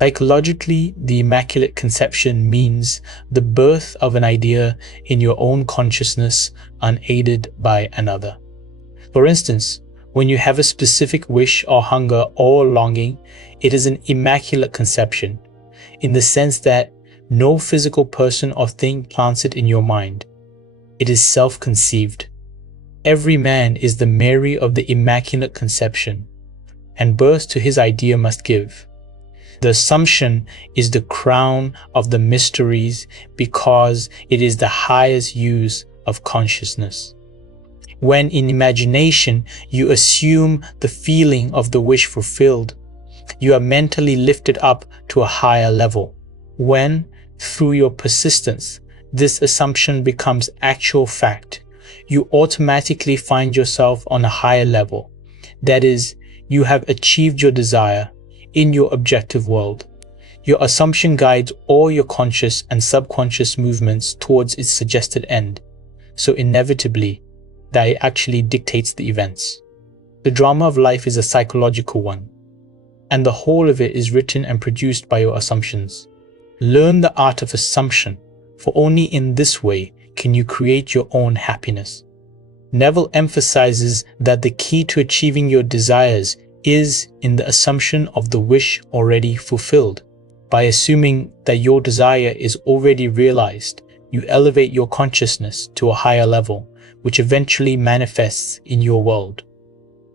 Psychologically, the Immaculate Conception means the birth of an idea in your own consciousness unaided by another. For instance, when you have a specific wish or hunger or longing, it is an Immaculate Conception, in the sense that no physical person or thing plants it in your mind. It is self-conceived. Every man is the Mary of the Immaculate Conception, and birth to his idea must give. The assumption is the crown of the mysteries because it is the highest use of consciousness. When in imagination you assume the feeling of the wish fulfilled, you are mentally lifted up to a higher level. When, through your persistence, this assumption becomes actual fact, you automatically find yourself on a higher level. That is, you have achieved your desire in your objective world. Your assumption guides all your conscious and subconscious movements towards its suggested end, so inevitably, that it actually dictates the events. The drama of life is a psychological one, and the whole of it is written and produced by your assumptions. Learn the art of assumption, for only in this way can you create your own happiness. Neville emphasizes that the key to achieving your desires is in the assumption of the wish already fulfilled. By assuming that your desire is already realized, you elevate your consciousness to a higher level, which eventually manifests in your world.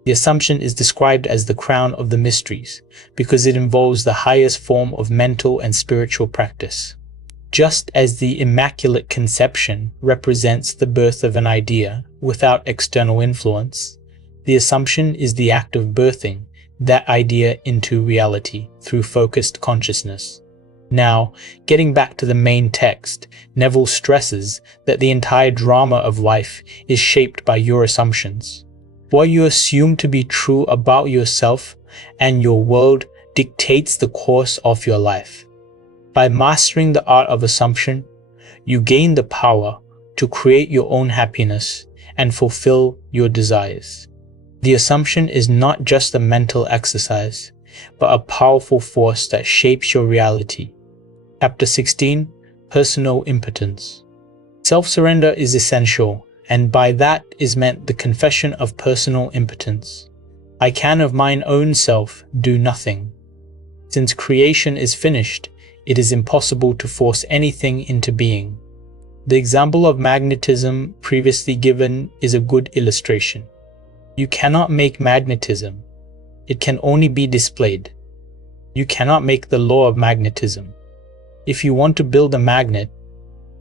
The assumption is described as the crown of the mysteries because it involves the highest form of mental and spiritual practice. Just as the Immaculate Conception represents the birth of an idea without external influence, the assumption is the act of birthing that idea into reality through focused consciousness. Now, getting back to the main text, Neville stresses that the entire drama of life is shaped by your assumptions. What you assume to be true about yourself and your world dictates the course of your life. By mastering the art of assumption, you gain the power to create your own happiness and fulfill your desires. The assumption is not just a mental exercise, but a powerful force that shapes your reality. Chapter 16, Personal Impotence. Self-surrender is essential, and by that is meant the confession of personal impotence. I can of mine own self do nothing. Since creation is finished, it is impossible to force anything into being. The example of magnetism previously given is a good illustration. You cannot make magnetism. It can only be displayed. You cannot make the law of magnetism. If you want to build a magnet,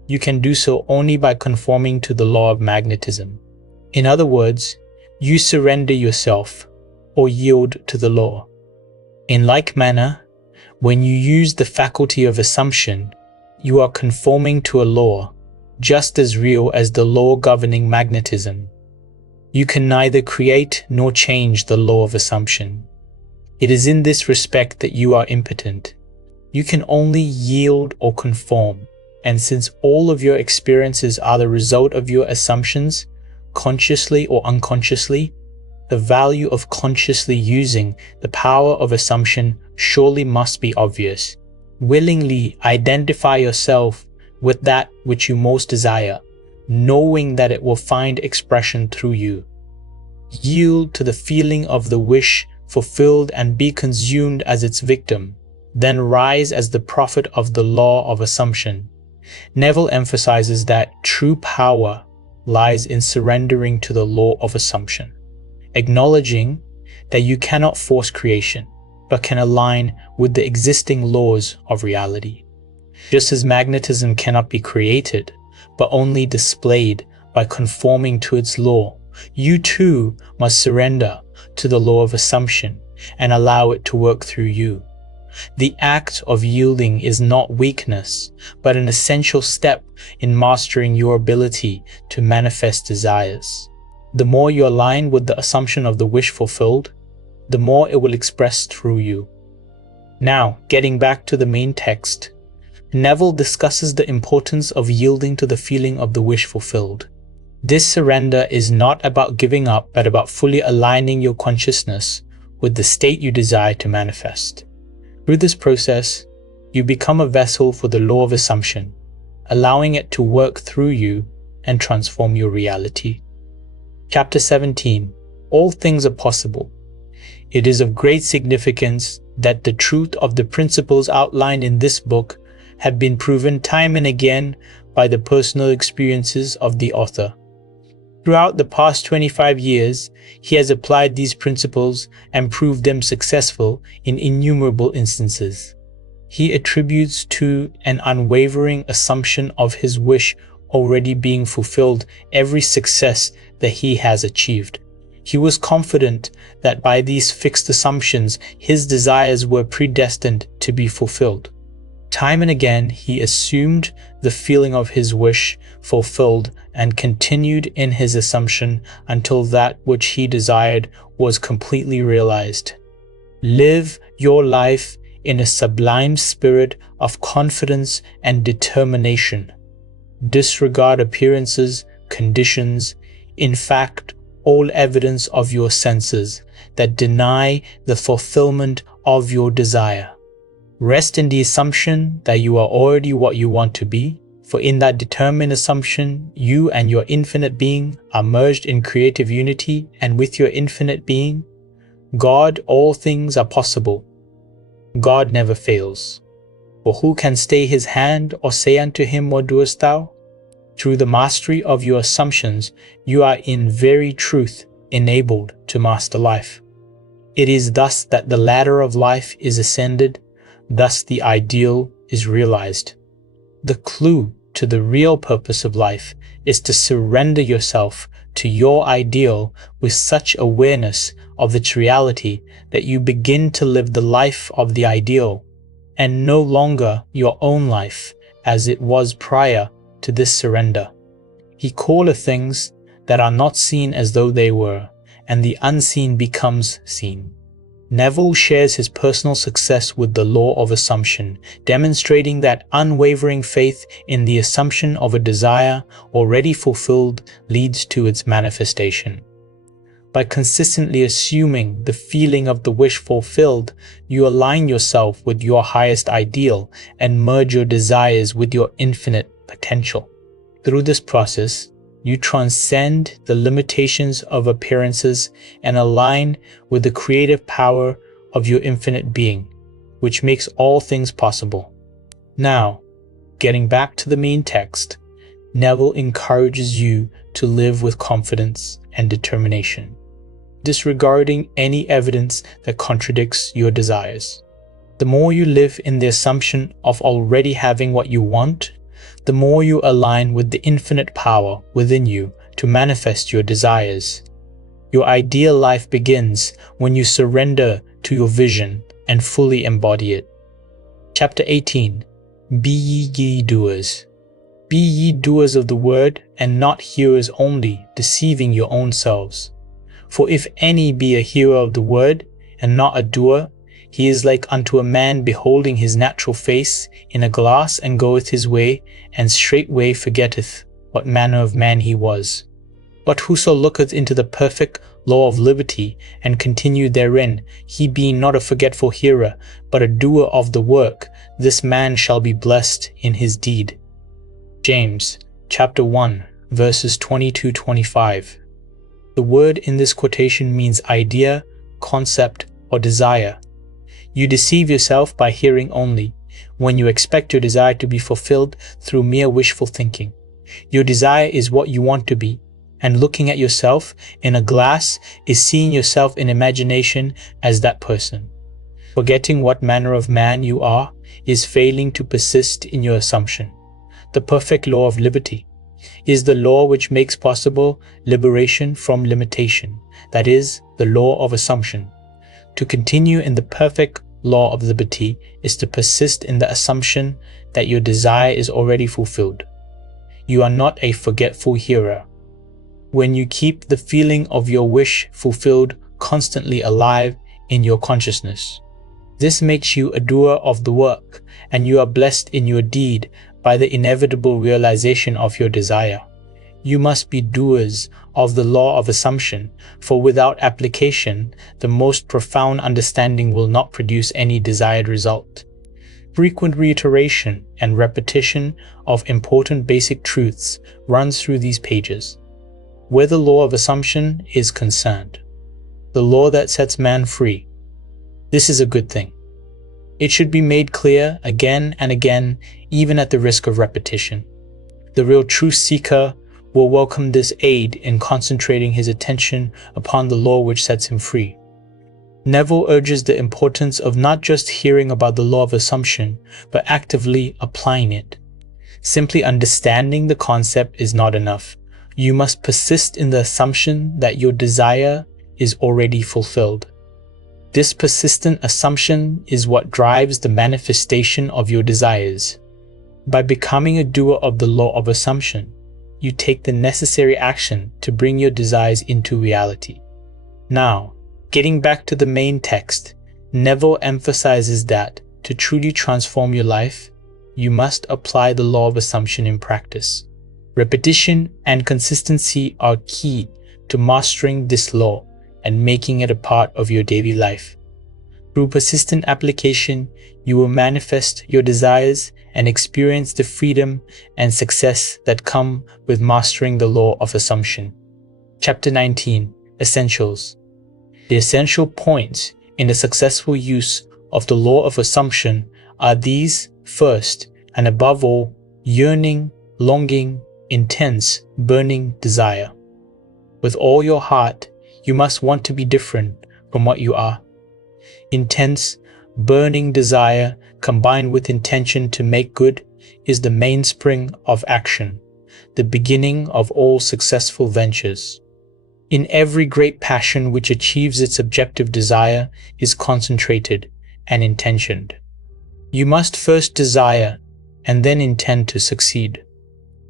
you can do so only by conforming to the law of magnetism. In other words, you surrender yourself or yield to the law. In like manner, when you use the faculty of assumption, you are conforming to a law, just as real as the law governing magnetism. You can neither create nor change the law of assumption. It is in this respect that you are impotent. You can only yield or conform, and since all of your experiences are the result of your assumptions, consciously or unconsciously, the value of consciously using the power of assumption surely must be obvious. Willingly identify yourself with that which you most desire, knowing that it will find expression through you. Yield to the feeling of the wish fulfilled and be consumed as its victim, then rise as the prophet of the law of assumption. Neville emphasizes that true power lies in surrendering to the law of assumption, acknowledging that you cannot force creation, but can align with the existing laws of reality. Just as magnetism cannot be created, but only displayed by conforming to its law, you too must surrender to the law of assumption and allow it to work through you. The act of yielding is not weakness, but an essential step in mastering your ability to manifest desires. The more you align with the assumption of the wish fulfilled, the more it will express through you. Now, getting back to the main text, Neville discusses the importance of yielding to the feeling of the wish fulfilled. This surrender is not about giving up, but about fully aligning your consciousness with the state you desire to manifest. Through this process, you become a vessel for the law of assumption, allowing it to work through you and transform your reality. Chapter 17. All things are possible. It is of great significance that the truth of the principles outlined in this book have been proven time and again by the personal experiences of the author. Throughout the past 25 years, he has applied these principles and proved them successful in innumerable instances. He attributes to an unwavering assumption of his wish already being fulfilled every success that he has achieved. He was confident that by these fixed assumptions, his desires were predestined to be fulfilled. Time and again, he assumed the feeling of his wish fulfilled and continued in his assumption until that which he desired was completely realized. Live your life in a sublime spirit of confidence and determination. Disregard appearances, conditions, in fact, all evidence of your senses that deny the fulfillment of your desire. Rest in the assumption that you are already what you want to be, for in that determined assumption, you and your infinite being are merged in creative unity, and with your infinite being, God, all things are possible. God never fails. For who can stay his hand or say unto him, what doest thou? Through the mastery of your assumptions, you are in very truth enabled to master life. It is thus that the ladder of life is ascended, thus the ideal is realized. The clue to the real purpose of life is to surrender yourself to your ideal with such awareness of its reality that you begin to live the life of the ideal, and no longer your own life as it was prior to this surrender. He calleth things that are not seen as though they were, and the unseen becomes seen. Neville shares his personal success with the law of assumption, demonstrating that unwavering faith in the assumption of a desire already fulfilled leads to its manifestation. By consistently assuming the feeling of the wish fulfilled, you align yourself with your highest ideal and merge your desires with your infinite potential. Through this process, you transcend the limitations of appearances and align with the creative power of your infinite being, which makes all things possible. Now, getting back to the main text, Neville encourages you to live with confidence and determination, disregarding any evidence that contradicts your desires. The more you live in the assumption of already having what you want, the more you align with the infinite power within you to manifest your desires. Your ideal life begins when you surrender to your vision and fully embody it. Chapter 18. Be ye doers. Be ye doers of the word, and not hearers only, deceiving your own selves. For if any be a hearer of the word, and not a doer, he is like unto a man beholding his natural face in a glass, and goeth his way, and straightway forgetteth what manner of man he was. But whoso looketh into the perfect law of liberty, and continue therein, he being not a forgetful hearer, but a doer of the work, this man shall be blessed in his deed. James chapter 1 verses 20-25. The word in this quotation means idea, concept, or desire. You deceive yourself by hearing only, when you expect your desire to be fulfilled through mere wishful thinking. Your desire is what you want to be, and looking at yourself in a glass is seeing yourself in imagination as that person. Forgetting what manner of man you are is failing to persist in your assumption. The perfect law of liberty is the law which makes possible liberation from limitation, that is, the law of assumption. To continue in the perfect law of liberty is to persist in the assumption that your desire is already fulfilled. You are not a forgetful hearer. When you keep the feeling of your wish fulfilled constantly alive in your consciousness, this makes you a doer of the work, and you are blessed in your deed by the inevitable realization of your desire. You must be doers of the law of assumption, for without application, the most profound understanding will not produce any desired result. Frequent reiteration and repetition of important basic truths runs through these pages. Where the law of assumption is concerned, the law that sets man free, this is a good thing. It should be made clear again and again, even at the risk of repetition. The real truth seeker will welcome this aid in concentrating his attention upon the law which sets him free. Neville urges the importance of not just hearing about the law of assumption, but actively applying it. Simply understanding the concept is not enough. You must persist in the assumption that your desire is already fulfilled. This persistent assumption is what drives the manifestation of your desires. By becoming a doer of the law of assumption, you take the necessary action to bring your desires into reality. Now, getting back to the main text, Neville emphasizes that to truly transform your life, you must apply the law of assumption in practice. Repetition and consistency are key to mastering this law and making it a part of your daily life. Through persistent application, you will manifest your desires and experience the freedom and success that come with mastering the law of assumption. Chapter 19. Essentials. The essential points in the successful use of the law of assumption are these: first, and above all, yearning, longing, intense, burning desire. With all your heart, you must want to be different from what you are. Intense, burning desire combined with intention to make good is the mainspring of action, the beginning of all successful ventures. In every great passion which achieves its objective desire is concentrated and intentioned. You must first desire and then intend to succeed.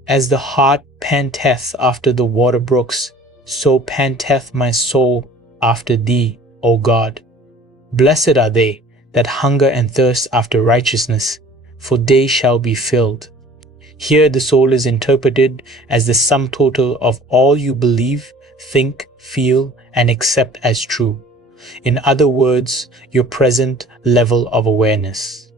As the hart panteth after the water brooks, so panteth my soul after thee, O God. Blessed are they that hunger and thirst after righteousness, for they shall be filled. Here the soul is interpreted as the sum total of all you believe, think, feel, and accept as true. In other words, your present level of awareness.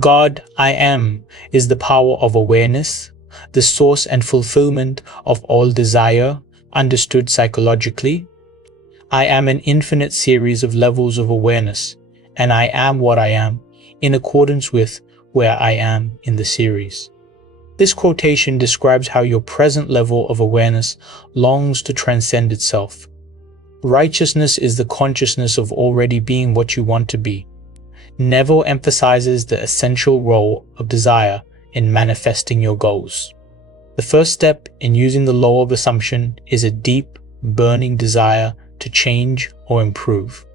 God, I am, is the power of awareness, the source and fulfillment of all desire, understood psychologically. I am an infinite series of levels of awareness, and I am what I am, in accordance with where I am in the series. This quotation describes how your present level of awareness longs to transcend itself. Righteousness is the consciousness of already being what you want to be. Neville emphasizes the essential role of desire in manifesting your goals. The first step in using the law of assumption is a deep, burning desire to change or improve.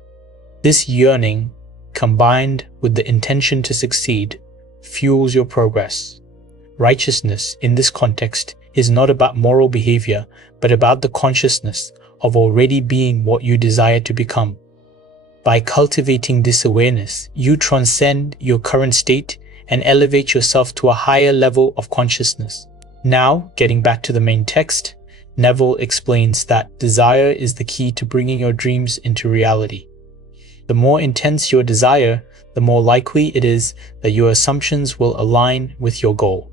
This yearning, combined with the intention to succeed, fuels your progress. Righteousness, in this context, is not about moral behavior, but about the consciousness of already being what you desire to become. By cultivating this awareness, you transcend your current state and elevate yourself to a higher level of consciousness. Now, getting back to the main text, Neville explains that desire is the key to bringing your dreams into reality. The more intense your desire, the more likely it is that your assumptions will align with your goal.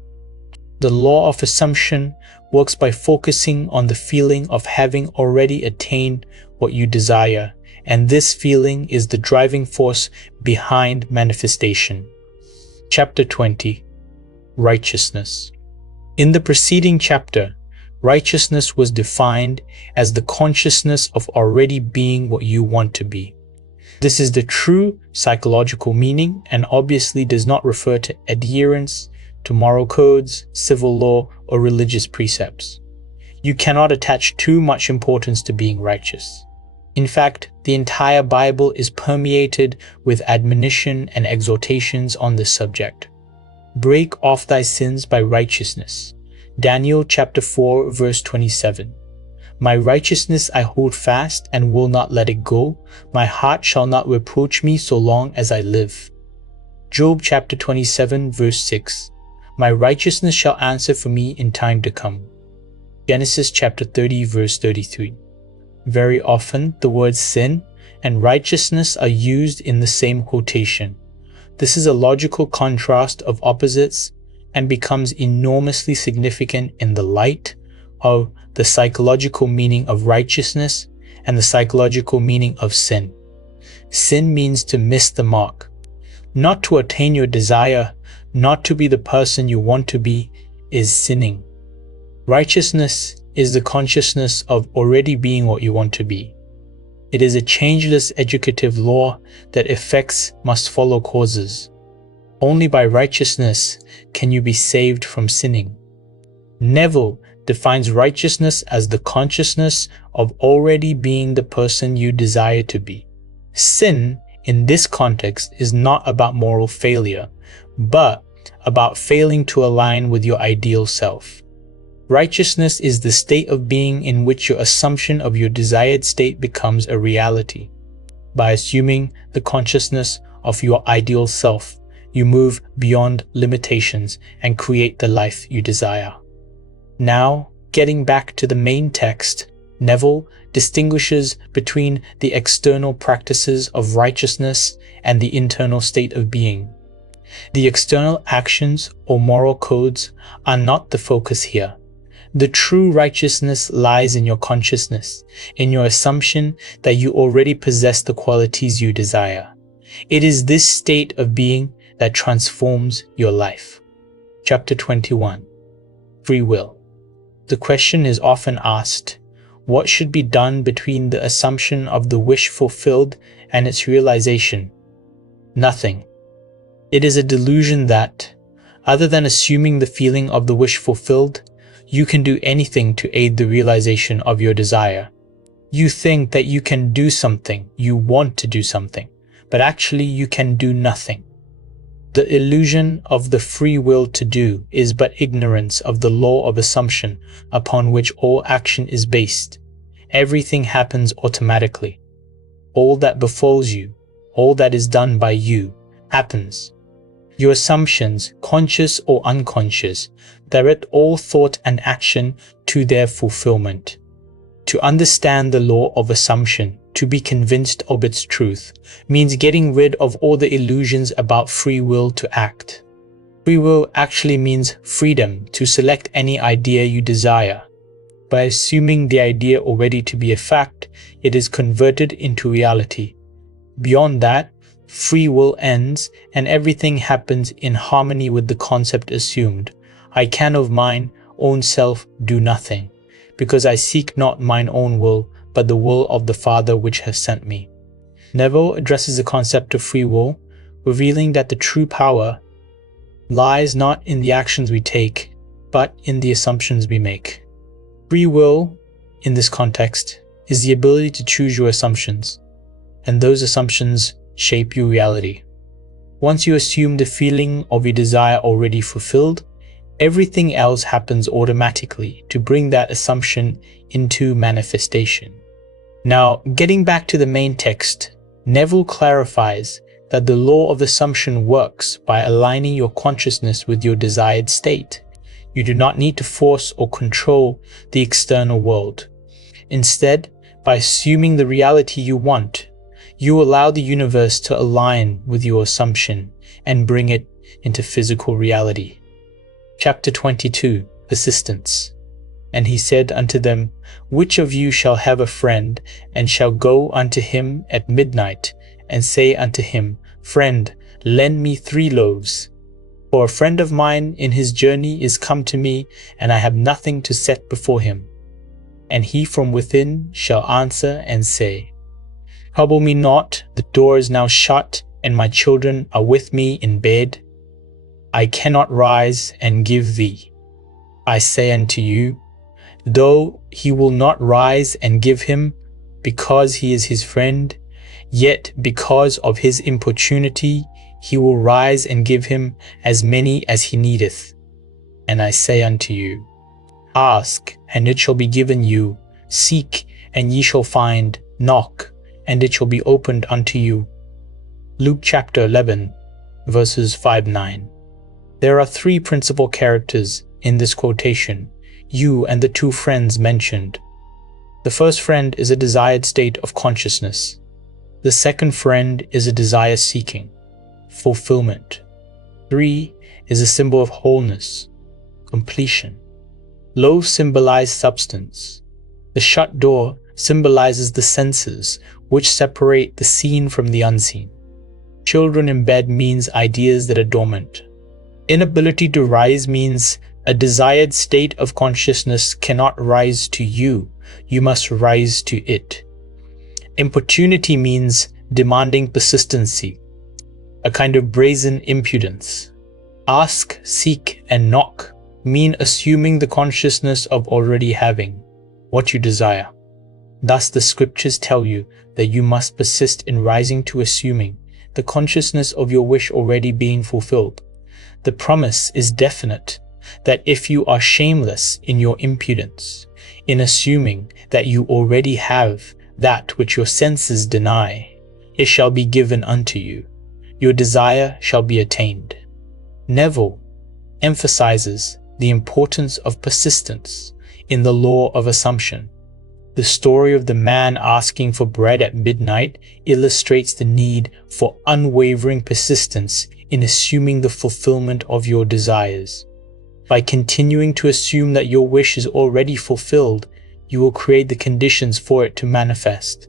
The law of assumption works by focusing on the feeling of having already attained what you desire, and this feeling is the driving force behind manifestation. Chapter 20. Righteousness. In the preceding chapter, righteousness was defined as the consciousness of already being what you want to be. This is the true psychological meaning and obviously does not refer to adherence to moral codes, civil law, or religious precepts. You cannot attach too much importance to being righteous. In fact, the entire Bible is permeated with admonition and exhortations on this subject. Break off thy sins by righteousness. Daniel chapter 4 verse 27. My righteousness I hold fast and will not let it go. My heart shall not reproach me so long as I live. Job chapter 27 verse 6. My righteousness shall answer for me in time to come. Genesis chapter 30 verse 33. Very often the words sin and righteousness are used in the same quotation. This is a logical contrast of opposites and becomes enormously significant in the light of the psychological meaning of righteousness and the psychological meaning of sin. Sin means to miss the mark. Not to attain your desire, not to be the person you want to be, is sinning. Righteousness is the consciousness of already being what you want to be. It is a changeless educative law that effects must follow causes. Only by righteousness can you be saved from sinning. Neville defines righteousness as the consciousness of already being the person you desire to be. Sin, in this context, is not about moral failure, but about failing to align with your ideal self. Righteousness is the state of being in which your assumption of your desired state becomes a reality. By assuming the consciousness of your ideal self, you move beyond limitations and create the life you desire. Now, getting back to the main text, Neville distinguishes between the external practices of righteousness and the internal state of being. The external actions or moral codes are not the focus here. The true righteousness lies in your consciousness, in your assumption that you already possess the qualities you desire. It is this state of being that transforms your life. Chapter 21. Free will. The question is often asked, what should be done between the assumption of the wish fulfilled and its realization? Nothing. It is a delusion that, other than assuming the feeling of the wish fulfilled, you can do anything to aid the realization of your desire. You think that you can do something, you want to do something, but actually you can do nothing. The illusion of the free will to do is but ignorance of the law of assumption upon which all action is based. Everything happens automatically. All that befalls you, all that is done by you happens. Your assumptions, conscious or unconscious, direct all thought and action to their fulfillment. To understand the law of assumption, to be convinced of its truth, means getting rid of all the illusions about free will to act. Free will actually means freedom to select any idea you desire. By assuming the idea already to be a fact, it is converted into reality. Beyond that, free will ends and everything happens in harmony with the concept assumed. I can of mine own self do nothing, because I seek not mine own will, but the will of the Father which has sent me. Neville addresses the concept of free will, revealing that the true power lies not in the actions we take, but in the assumptions we make. Free will, in this context, is the ability to choose your assumptions, and those assumptions shape your reality. Once you assume the feeling of your desire already fulfilled, everything else happens automatically to bring that assumption into manifestation. Now, getting back to the main text, Neville clarifies that the law of assumption works by aligning your consciousness with your desired state. You do not need to force or control the external world. Instead, by assuming the reality you want, you allow the universe to align with your assumption and bring it into physical reality. Chapter 22, Persistence. And he said unto them, Which of you shall have a friend, and shall go unto him at midnight, and say unto him, Friend, lend me 3 loaves. For a friend of mine in his journey is come to me, and I have nothing to set before him. And he from within shall answer and say, Trouble me not, the door is now shut, and my children are with me in bed. I cannot rise and give thee. I say unto you, though he will not rise and give him, because he is his friend, yet because of his importunity he will rise and give him as many as he needeth. And I say unto you, Ask, and it shall be given you. Seek, and ye shall find. Knock, and it shall be opened unto you. Luke chapter 11, verses 5-9. There are 3 principal characters in this quotation, you and the 2 friends mentioned. The first friend is a desired state of consciousness. The second friend is a desire seeking, fulfillment. 3 is a symbol of wholeness, completion. Loaves symbolize substance. The shut door symbolizes the senses, which separate the seen from the unseen. Children in bed means ideas that are dormant. Inability to rise means a desired state of consciousness cannot rise to you. You must rise to it. Importunity means demanding persistency, a kind of brazen impudence. Ask, seek, and knock mean assuming the consciousness of already having what you desire. Thus the scriptures tell you that you must persist in rising to assuming the consciousness of your wish already being fulfilled. The promise is definite that if you are shameless in your impudence, in assuming that you already have that which your senses deny, it shall be given unto you. Your desire shall be attained. Neville emphasizes the importance of persistence in the law of assumption. The story of the man asking for bread at midnight illustrates the need for unwavering persistence in assuming the fulfillment of your desires. By continuing to assume that your wish is already fulfilled, you will create the conditions for it to manifest.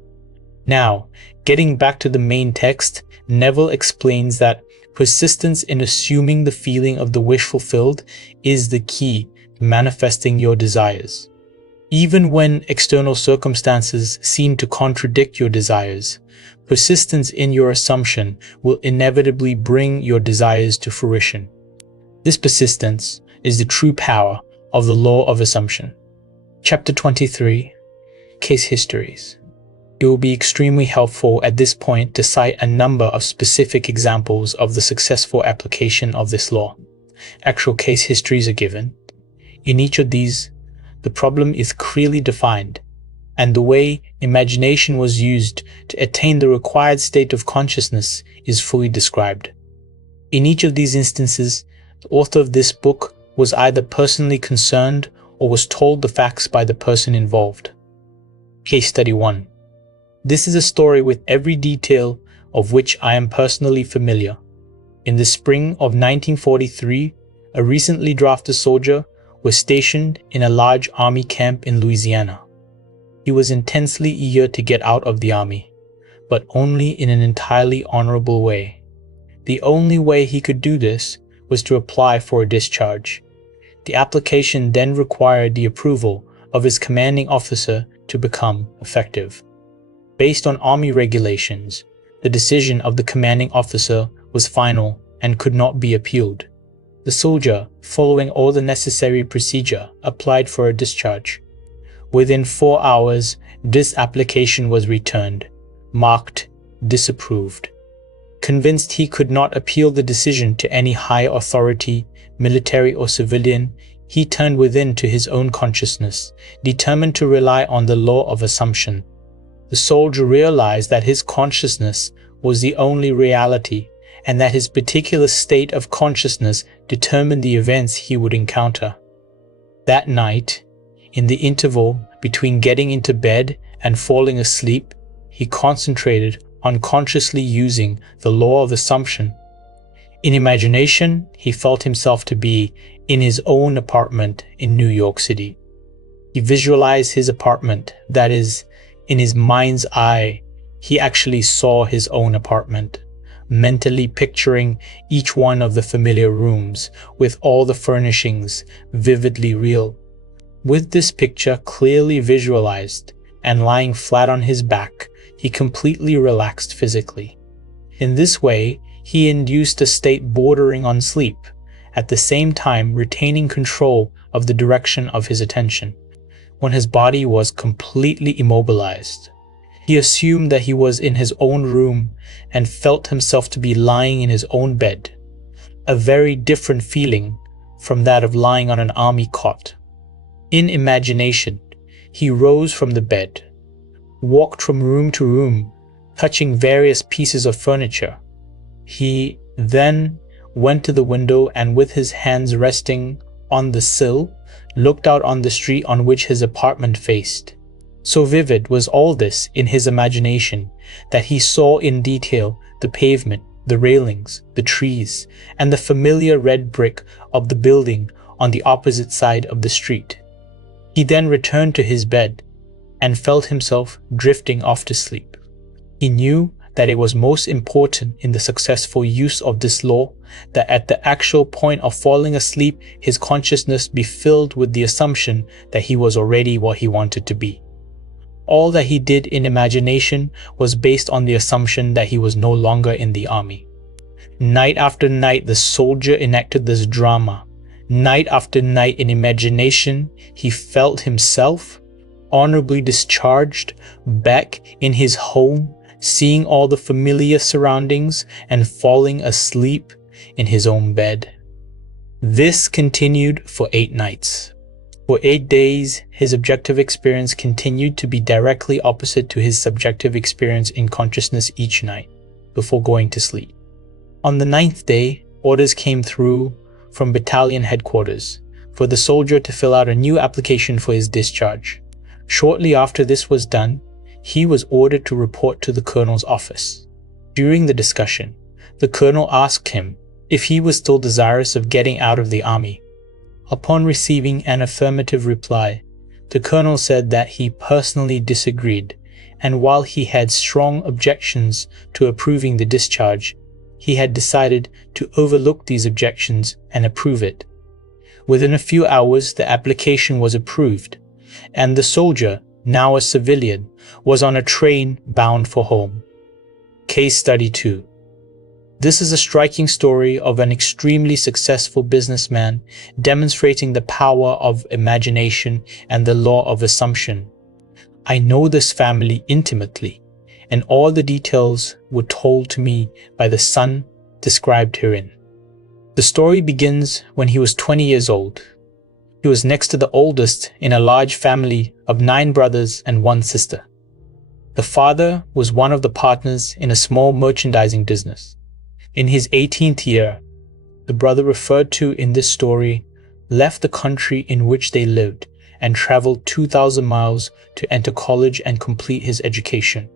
Now, getting back to the main text, Neville explains that persistence in assuming the feeling of the wish fulfilled is the key to manifesting your desires. Even when external circumstances seem to contradict your desires, persistence in your assumption will inevitably bring your desires to fruition. This persistence is the true power of the law of assumption. Chapter 23, Case Histories. It will be extremely helpful at this point to cite a number of specific examples of the successful application of this law. Actual case histories are given. In each of these, the problem is clearly defined, and the way imagination was used to attain the required state of consciousness is fully described. In each of these instances, the author of this book was either personally concerned or was told the facts by the person involved. Case Study 1. This is a story with every detail of which I am personally familiar. In the spring of 1943, a recently drafted soldier was stationed in a large army camp in Louisiana. He was intensely eager to get out of the army, but only in an entirely honorable way. The only way he could do this was to apply for a discharge. The application then required the approval of his commanding officer to become effective. Based on Army regulations, the decision of the commanding officer was final and could not be appealed. The soldier, following all the necessary procedure, applied for a discharge. Within 4 hours, this application was returned, marked disapproved. Convinced he could not appeal the decision to any high authority, military or civilian, he turned within to his own consciousness, determined to rely on the law of assumption. The soldier realized that his consciousness was the only reality, and that his particular state of consciousness determined the events he would encounter. That night, in the interval between getting into bed and falling asleep, he concentrated on consciously using the law of assumption. In imagination, he felt himself to be in his own apartment in New York City. He visualized his apartment, that is, in his mind's eye, he actually saw his own apartment, mentally picturing each one of the familiar rooms with all the furnishings vividly real. With this picture clearly visualized and lying flat on his back, he completely relaxed physically. In this way, he induced a state bordering on sleep, at the same time retaining control of the direction of his attention. When his body was completely immobilized, he assumed that he was in his own room and felt himself to be lying in his own bed, a very different feeling from that of lying on an army cot. In imagination, he rose from the bed, walked from room to room, touching various pieces of furniture. He then went to the window and, with his hands resting on the sill, looked out on the street on which his apartment faced. So vivid was all this in his imagination that he saw in detail the pavement, the railings, the trees, and the familiar red brick of the building on the opposite side of the street. He then returned to his bed and felt himself drifting off to sleep. He knew that it was most important in the successful use of this law that at the actual point of falling asleep, his consciousness be filled with the assumption that he was already what he wanted to be. All that he did in imagination was based on the assumption that he was no longer in the army. Night after night, the soldier enacted this drama. Night after night in imagination, he felt himself honorably discharged back in his home, seeing all the familiar surroundings and falling asleep in his own bed. This continued for 8 nights. For 8 days, his objective experience continued to be directly opposite to his subjective experience in consciousness each night, before going to sleep. On the 9th day, orders came through from battalion headquarters for the soldier to fill out a new application for his discharge. Shortly after this was done, he was ordered to report to the colonel's office. During the discussion, the colonel asked him if he was still desirous of getting out of the army. Upon receiving an affirmative reply, the colonel said that he personally disagreed, and while he had strong objections to approving the discharge, he had decided to overlook these objections and approve it. Within a few hours, the application was approved, and the soldier, now a civilian, was on a train bound for home. Case Study 2. This is a striking story of an extremely successful businessman demonstrating the power of imagination and the law of assumption. I know this family intimately, and all the details were told to me by the son described herein. The story begins when he was 20 years old. He was next to the oldest in a large family of 9 brothers and 1 sister. The father was one of the partners in a small merchandising business. In his 18th year, the brother referred to in this story left the country in which they lived and traveled 2,000 miles to enter college and complete his education.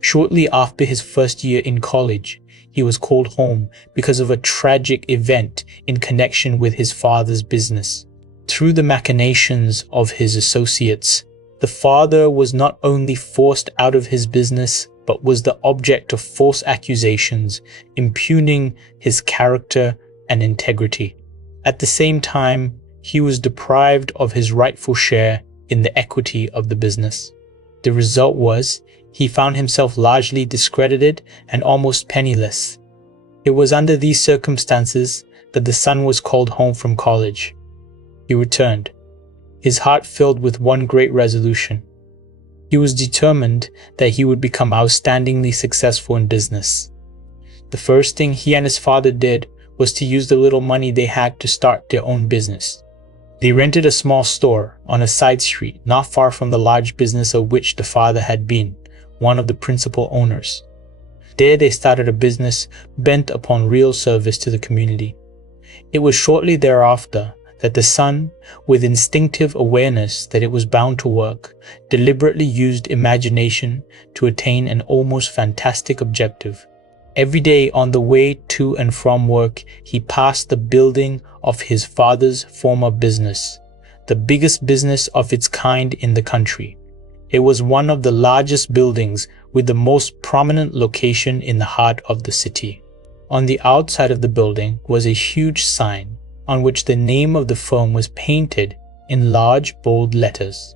Shortly after his first year in college, he was called home because of a tragic event in connection with his father's business. Through the machinations of his associates, the father was not only forced out of his business, but was the object of false accusations, impugning his character and integrity. At the same time, he was deprived of his rightful share in the equity of the business. The result was, he found himself largely discredited and almost penniless. It was under these circumstances that the son was called home from college. He returned, his heart filled with one great resolution. He was determined that he would become outstandingly successful in business. The first thing he and his father did was to use the little money they had to start their own business. They rented a small store on a side street not far from the large business of which the father had been one of the principal owners. There they started a business bent upon real service to the community. It was shortly thereafter that the son, with instinctive awareness that it was bound to work, deliberately used imagination to attain an almost fantastic objective. Every day on the way to and from work, he passed the building of his father's former business, the biggest business of its kind in the country. It was one of the largest buildings with the most prominent location in the heart of the city. On the outside of the building was a huge sign on which the name of the firm was painted in large, bold letters.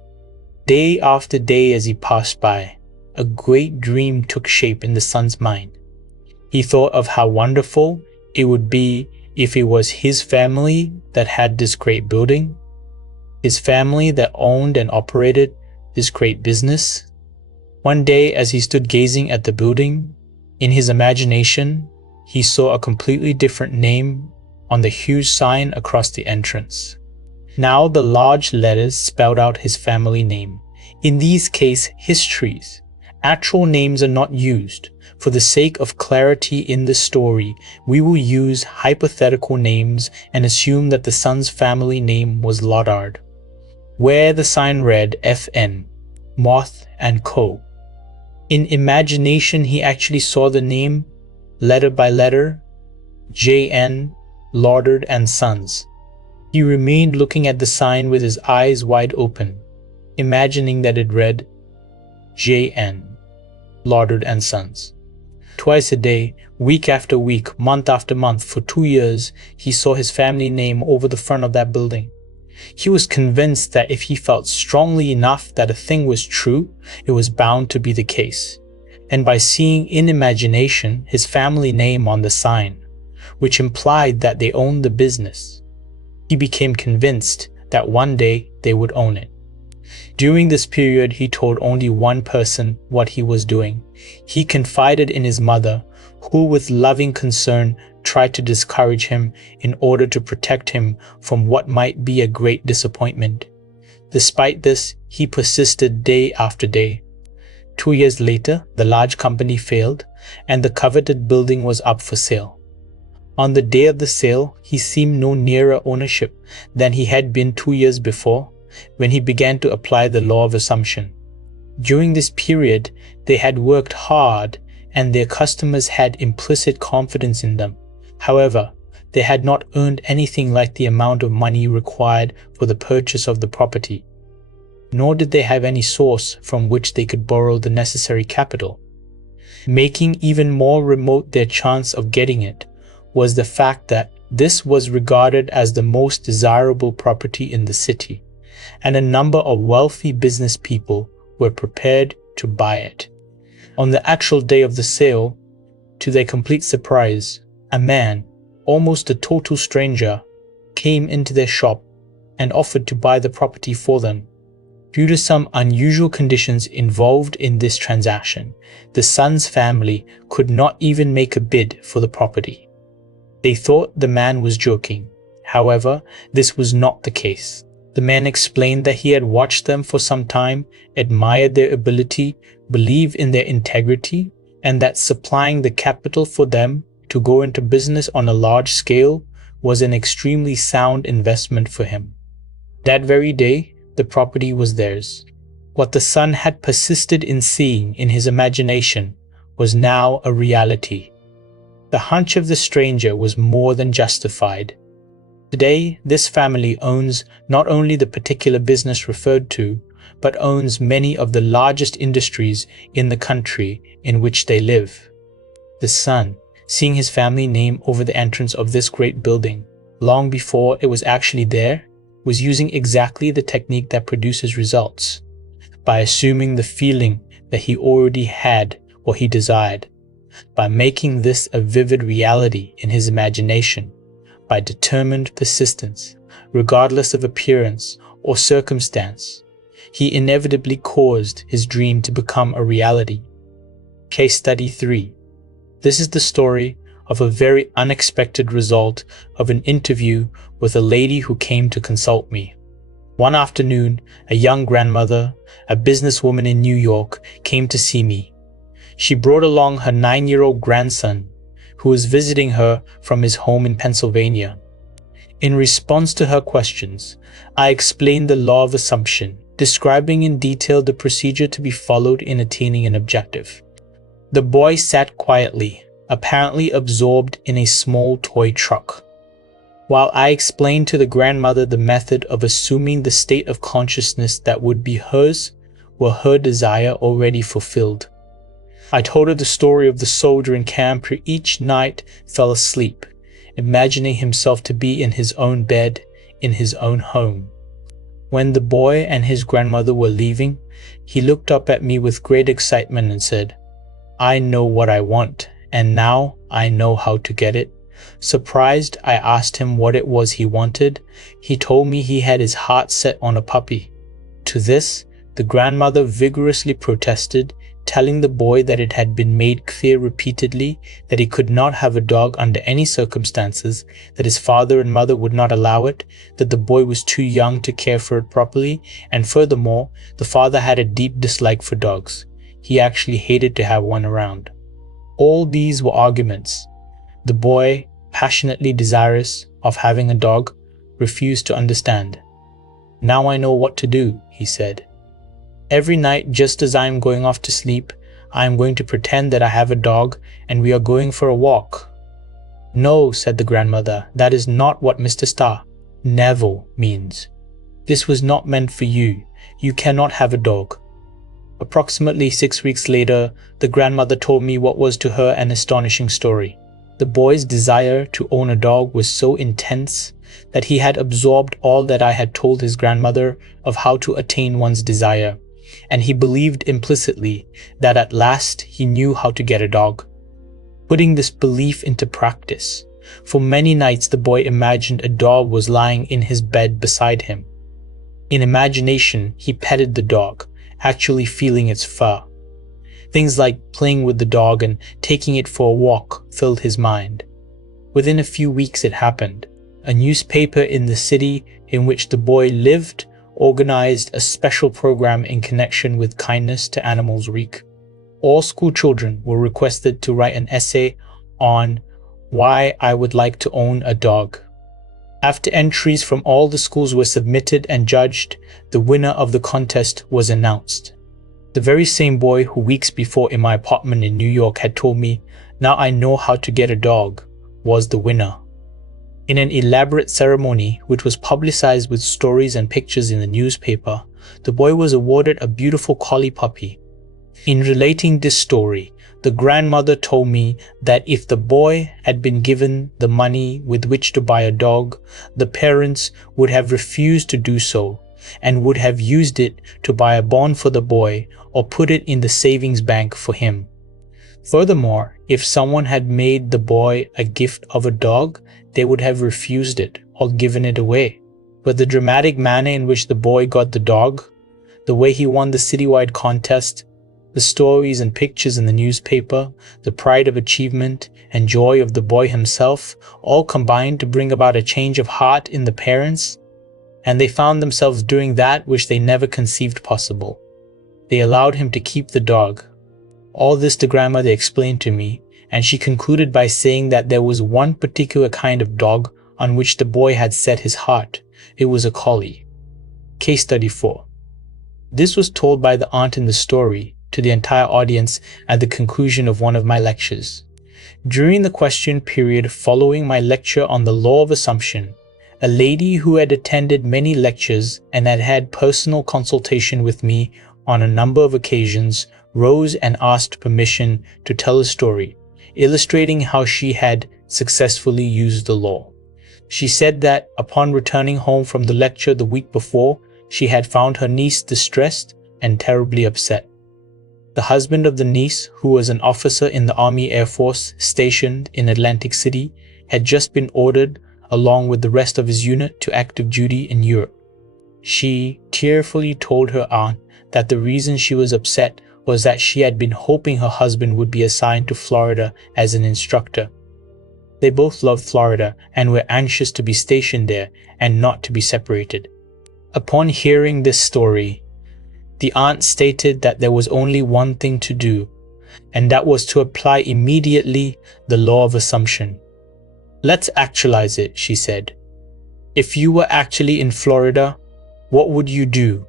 Day after day as he passed by, a great dream took shape in the son's mind. He thought of how wonderful it would be if it was his family that had this great building, his family that owned and operated this great business. One day, as he stood gazing at the building, in his imagination, he saw a completely different name on the huge sign across the entrance. Now the large letters spelled out his family name. In these cases, histories. Actual names are not used. For the sake of clarity in the story, we will use hypothetical names and assume that the son's family name was Goddard. Where the sign read FN, Moth and Co. In imagination, he actually saw the name, letter by letter, JN, Goddard and Sons. He remained looking at the sign with his eyes wide open, imagining that it read JN, Goddard and Sons. Twice a day, week after week, month after month, for 2 years, he saw his family name over the front of that building. He was convinced that if he felt strongly enough that a thing was true, it was bound to be the case. And by seeing in imagination his family name on the sign, which implied that they owned the business, he became convinced that one day they would own it. During this period, he told only one person what he was doing. He confided in his mother, who with loving concern tried to discourage him in order to protect him from what might be a great disappointment. Despite this, he persisted day after day. 2 years later, the large company failed, and the coveted building was up for sale. On the day of the sale, he seemed no nearer ownership than he had been 2 years before, when he began to apply the law of assumption. During this period, they had worked hard and their customers had implicit confidence in them. However, they had not earned anything like the amount of money required for the purchase of the property, nor did they have any source from which they could borrow the necessary capital. Making even more remote their chance of getting it was the fact that this was regarded as the most desirable property in the city, and a number of wealthy business people were prepared to buy it. On the actual day of the sale, to their complete surprise, a man, almost a total stranger, came into their shop and offered to buy the property for them. Due to some unusual conditions involved in this transaction, the son's family could not even make a bid for the property. They thought the man was joking. However, this was not the case. The man explained that he had watched them for some time, admired their ability, believed in their integrity, and that supplying the capital for them to go into business on a large scale was an extremely sound investment for him. That very day, the property was theirs. What the son had persisted in seeing in his imagination was now a reality. The hunch of the stranger was more than justified. Today, this family owns not only the particular business referred to, but owns many of the largest industries in the country in which they live. The son, seeing his family name over the entrance of this great building, long before it was actually there, was using exactly the technique that produces results, by assuming the feeling that he already had or he desired, by making this a vivid reality in his imagination, by determined persistence, regardless of appearance or circumstance. He inevitably caused his dream to become a reality. Case Study 3. This is the story of a very unexpected result of an interview with a lady who came to consult me. One afternoon, a young grandmother, a businesswoman in New York, came to see me. She brought along her 9-year-old grandson, who was visiting her from his home in Pennsylvania. In response to her questions, I explained the law of assumption, describing in detail the procedure to be followed in attaining an objective. The boy sat quietly, apparently absorbed in a small toy truck, while I explained to the grandmother the method of assuming the state of consciousness that would be hers were her desire already fulfilled. I told her the story of the soldier in camp who each night fell asleep, imagining himself to be in his own bed, in his own home. When the boy and his grandmother were leaving, he looked up at me with great excitement and said, "I know what I want, and now I know how to get it." Surprised, I asked him what it was he wanted. He told me he had his heart set on a puppy. To this, the grandmother vigorously protested, telling the boy that it had been made clear repeatedly that he could not have a dog under any circumstances, that his father and mother would not allow it, that the boy was too young to care for it properly, and furthermore, the father had a deep dislike for dogs. He actually hated to have one around. All these were arguments. The boy, passionately desirous of having a dog, refused to understand. "Now I know what to do," he said. "Every night, just as I am going off to sleep, I am going to pretend that I have a dog and we are going for a walk." "No," said the grandmother, "that is not what Mr. Neville means. This was not meant for you. You cannot have a dog." Approximately 6 weeks later, the grandmother told me what was to her an astonishing story. The boy's desire to own a dog was so intense that he had absorbed all that I had told his grandmother of how to attain one's desire, and he believed implicitly that at last he knew how to get a dog. Putting this belief into practice, for many nights the boy imagined a dog was lying in his bed beside him. In imagination, he petted the dog, actually feeling its fur. Things like playing with the dog and taking it for a walk filled his mind. Within a few weeks it happened. A newspaper in the city in which the boy lived organized a special program in connection with Kindness to Animals Week. All school children were requested to write an essay on why I would like to own a dog. After entries from all the schools were submitted and judged, the winner of the contest was announced. The very same boy who weeks before in my apartment in New York had told me, "Now I know how to get a dog," was the winner. In an elaborate ceremony, which was publicized with stories and pictures in the newspaper, the boy was awarded a beautiful collie puppy. In relating this story, the grandmother told me that if the boy had been given the money with which to buy a dog, the parents would have refused to do so and would have used it to buy a bond for the boy or put it in the savings bank for him. Furthermore, if someone had made the boy a gift of a dog, they would have refused it or given it away. But the dramatic manner in which the boy got the dog, the way he won the citywide contest, The stories and pictures in the newspaper, the pride of achievement and joy of the boy himself, all combined to bring about a change of heart in the parents, and they found themselves doing that which they never conceived possible. They allowed him to keep the dog. All this the grandmother explained to me, and she concluded by saying that there was one particular kind of dog on which the boy had set his heart. It was a collie. Case study 4. This was told by the aunt in the story to the entire audience at the conclusion of one of my lectures. During the question period following my lecture on the law of assumption, a lady who had attended many lectures and had had personal consultation with me on a number of occasions rose and asked permission to tell a story, illustrating how she had successfully used the law. She said that upon returning home from the lecture the week before, she had found her niece distressed and terribly upset. The husband of the niece, who was an officer in the Army Air Force stationed in Atlantic City, had just been ordered, along with the rest of his unit, to active duty in Europe. She tearfully told her aunt that the reason she was upset was that she had been hoping her husband would be assigned to Florida as an instructor. They both loved Florida and were anxious to be stationed there and not to be separated. Upon hearing this story, the aunt stated that there was only one thing to do, and that was to apply immediately the law of assumption. "Let's actualize it," she said. "If you were actually in Florida, what would you do?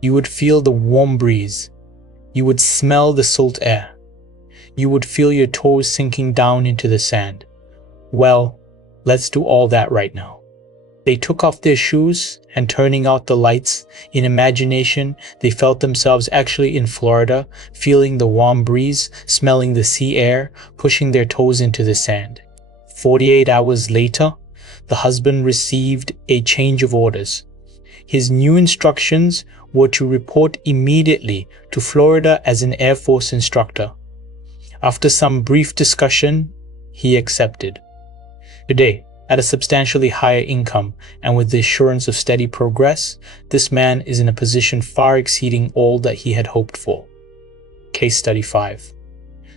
You would feel the warm breeze. You would smell the salt air. You would feel your toes sinking down into the sand. Well, let's do all that right now." They took off their shoes, and turning out the lights, in imagination, they felt themselves actually in Florida, feeling the warm breeze, smelling the sea air, pushing their toes into the sand. 48 hours later, the husband received a change of orders. His new instructions were to report immediately to Florida as an Air Force instructor. After some brief discussion, he accepted. Today, at a substantially higher income and with the assurance of steady progress, this man is in a position far exceeding all that he had hoped for. Case study 5.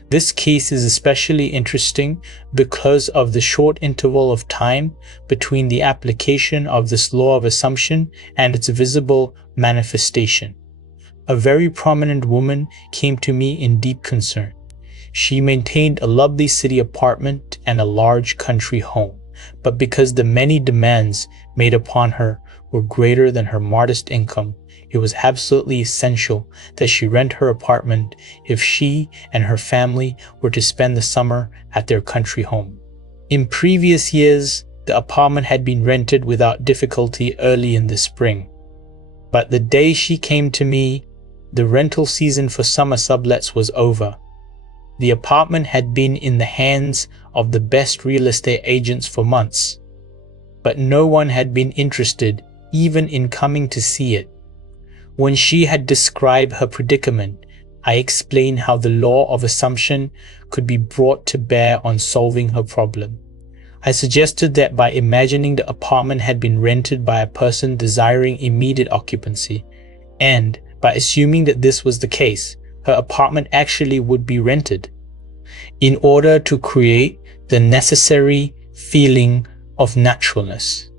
This case is especially interesting because of the short interval of time between the application of this law of assumption and its visible manifestation. A very prominent woman came to me in deep concern. She maintained a lovely city apartment and a large country home, but because the many demands made upon her were greater than her modest income, it was absolutely essential that she rent her apartment if she and her family were to spend the summer at their country home. In previous years, the apartment had been rented without difficulty early in the spring. But the day she came to me, the rental season for summer sublets was over. The apartment had been in the hands of the best real estate agents for months, but no one had been interested even in coming to see it. When she had described her predicament, I explained how the law of assumption could be brought to bear on solving her problem. I suggested that by imagining the apartment had been rented by a person desiring immediate occupancy, and by assuming that this was the case, her apartment actually would be rented, in order to create the necessary feeling of naturalness.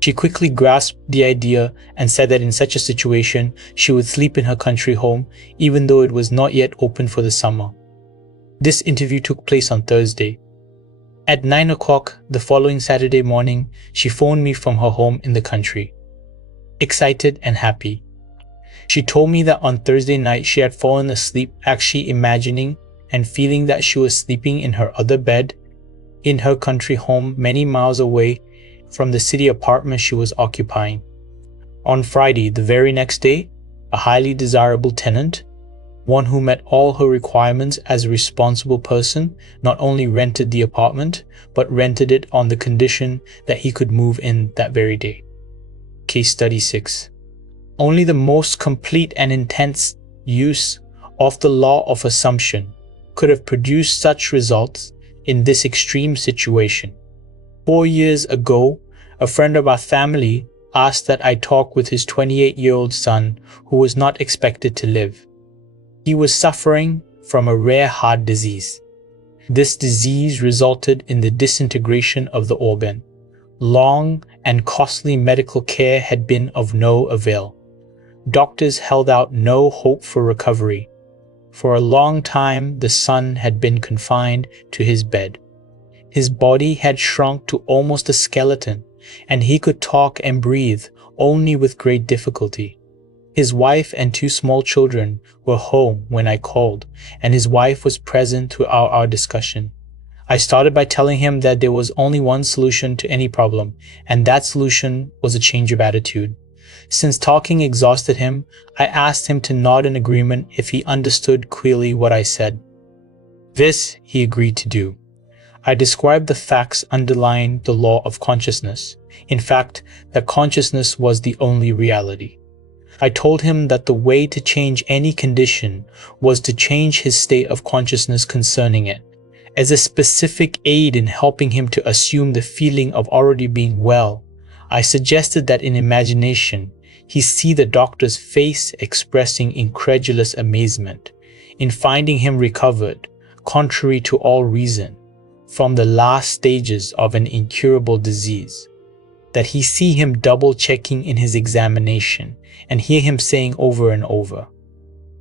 She quickly grasped the idea and said that in such a situation, she would sleep in her country home, even though it was not yet open for the summer. This interview took place on Thursday. At 9 o'clock the following Saturday morning, she phoned me from her home in the country, excited and happy. She told me that on Thursday night she had fallen asleep actually imagining and feeling that she was sleeping in her other bed in her country home many miles away from the city apartment she was occupying. On Friday, the very next day, a highly desirable tenant, one who met all her requirements as a responsible person, not only rented the apartment, but rented it on the condition that he could move in that very day. Case study 6. Only the most complete and intense use of the law of assumption could have produced such results in this extreme situation. 4 years ago, a friend of our family asked that I talk with his 28-year-old son who was not expected to live. He was suffering from a rare heart disease. This disease resulted in the disintegration of the organ. Long and costly medical care had been of no avail. Doctors held out no hope for recovery. For a long time, the son had been confined to his bed. His body had shrunk to almost a skeleton, and he could talk and breathe only with great difficulty. His wife and 2 small children were home when I called, and his wife was present throughout our discussion. I started by telling him that there was only one solution to any problem, and that solution was a change of attitude. Since talking exhausted him, I asked him to nod in agreement if he understood clearly what I said. This he agreed to do. I described the facts underlying the law of consciousness. In fact, that consciousness was the only reality. I told him that the way to change any condition was to change his state of consciousness concerning it. As a specific aid in helping him to assume the feeling of already being well, I suggested that in imagination, he see the doctor's face expressing incredulous amazement in finding him recovered, contrary to all reason, from the last stages of an incurable disease. That he see him double-checking in his examination and hear him saying over and over,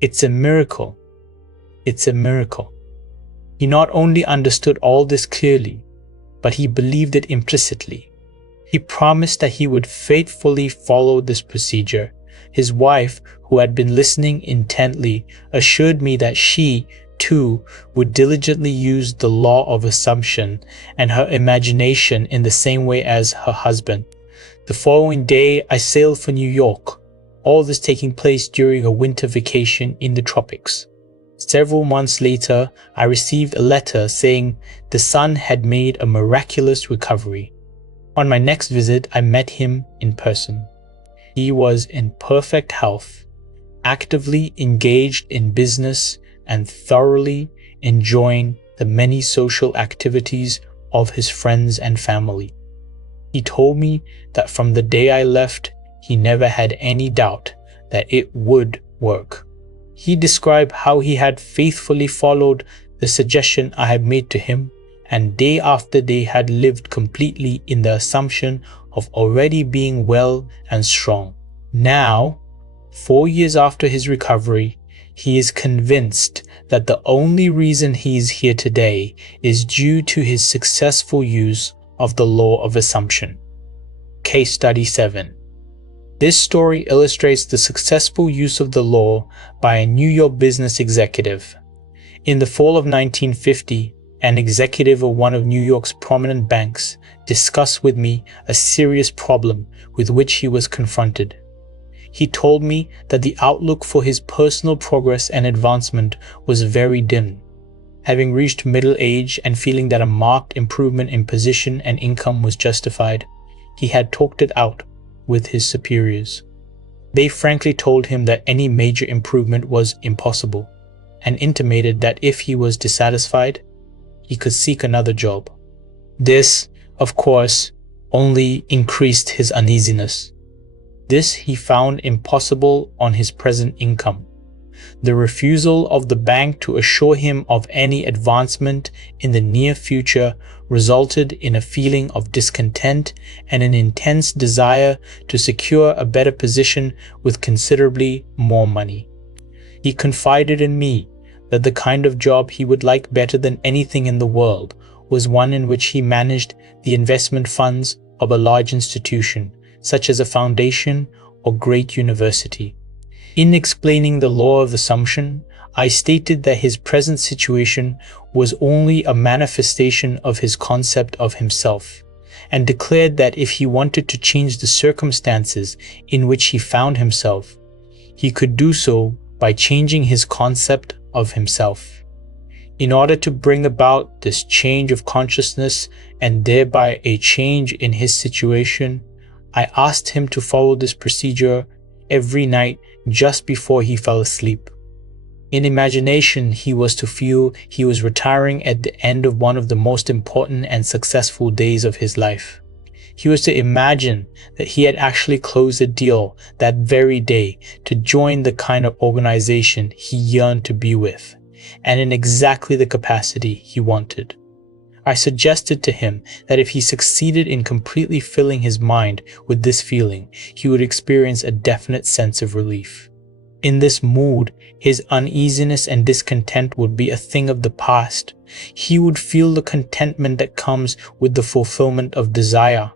"It's a miracle. It's a miracle." He not only understood all this clearly, but he believed it implicitly. He promised that he would faithfully follow this procedure. His wife, who had been listening intently, assured me that she, too, would diligently use the law of assumption and her imagination in the same way as her husband. The following day, I sailed for New York, all this taking place during a winter vacation in the tropics. Several months later, I received a letter saying the son had made a miraculous recovery. On my next visit, I met him in person. He was in perfect health, actively engaged in business, and thoroughly enjoying the many social activities of his friends and family. He told me that from the day I left, he never had any doubt that it would work. He described how he had faithfully followed the suggestion I had made to him, and day after day had lived completely in the assumption of already being well and strong. Now, 4 years after his recovery, he is convinced that the only reason he is here today is due to his successful use of the law of assumption. Case Study 7. This story illustrates the successful use of the law by a New York business executive. In the fall of 1950, an executive of one of New York's prominent banks discussed with me a serious problem with which he was confronted. He told me that the outlook for his personal progress and advancement was very dim. Having reached middle age and feeling that a marked improvement in position and income was justified, he had talked it out with his superiors. They frankly told him that any major improvement was impossible, and intimated that if he was dissatisfied, he could seek another job. This, of course, only increased his uneasiness. This he found impossible on his present income. The refusal of the bank to assure him of any advancement in the near future resulted in a feeling of discontent and an intense desire to secure a better position with considerably more money. He confided in me that the kind of job he would like better than anything in the world was one in which he managed the investment funds of a large institution, such as a foundation or great university. In explaining the law of assumption, I stated that his present situation was only a manifestation of his concept of himself, and declared that if he wanted to change the circumstances in which he found himself, he could do so by changing his concept of himself. In order to bring about this change of consciousness and thereby a change in his situation, I asked him to follow this procedure every night just before he fell asleep. In imagination, he was to feel he was retiring at the end of one of the most important and successful days of his life. He was to imagine that he had actually closed a deal that very day to join the kind of organization he yearned to be with, and in exactly the capacity he wanted. I suggested to him that if he succeeded in completely filling his mind with this feeling, he would experience a definite sense of relief. In this mood, his uneasiness and discontent would be a thing of the past. He would feel the contentment that comes with the fulfillment of desire.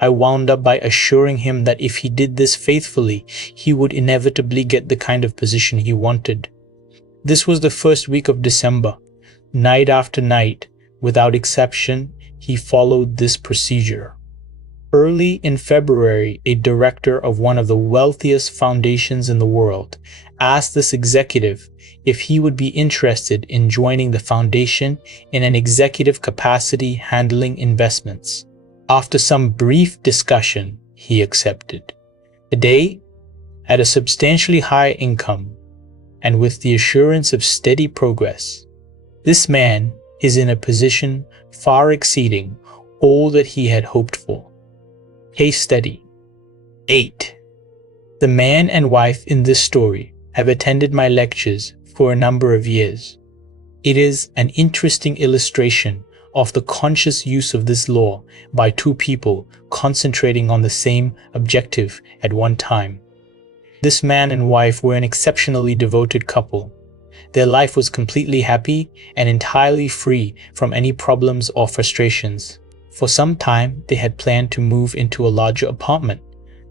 I wound up by assuring him that if he did this faithfully, he would inevitably get the kind of position he wanted. This was the first week of December. Night after night, without exception, he followed this procedure. Early in February, a director of one of the wealthiest foundations in the world asked this executive if he would be interested in joining the foundation in an executive capacity handling investments. After some brief discussion, he accepted. Today, at a substantially higher income, and with the assurance of steady progress, this man is in a position far exceeding all that he had hoped for. Case study 8. The man and wife in this story have attended my lectures for a number of years. It is an interesting illustration of the conscious use of this law by two people concentrating on the same objective at one time. This man and wife were an exceptionally devoted couple. Their life was completely happy and entirely free from any problems or frustrations. For some time, they had planned to move into a larger apartment.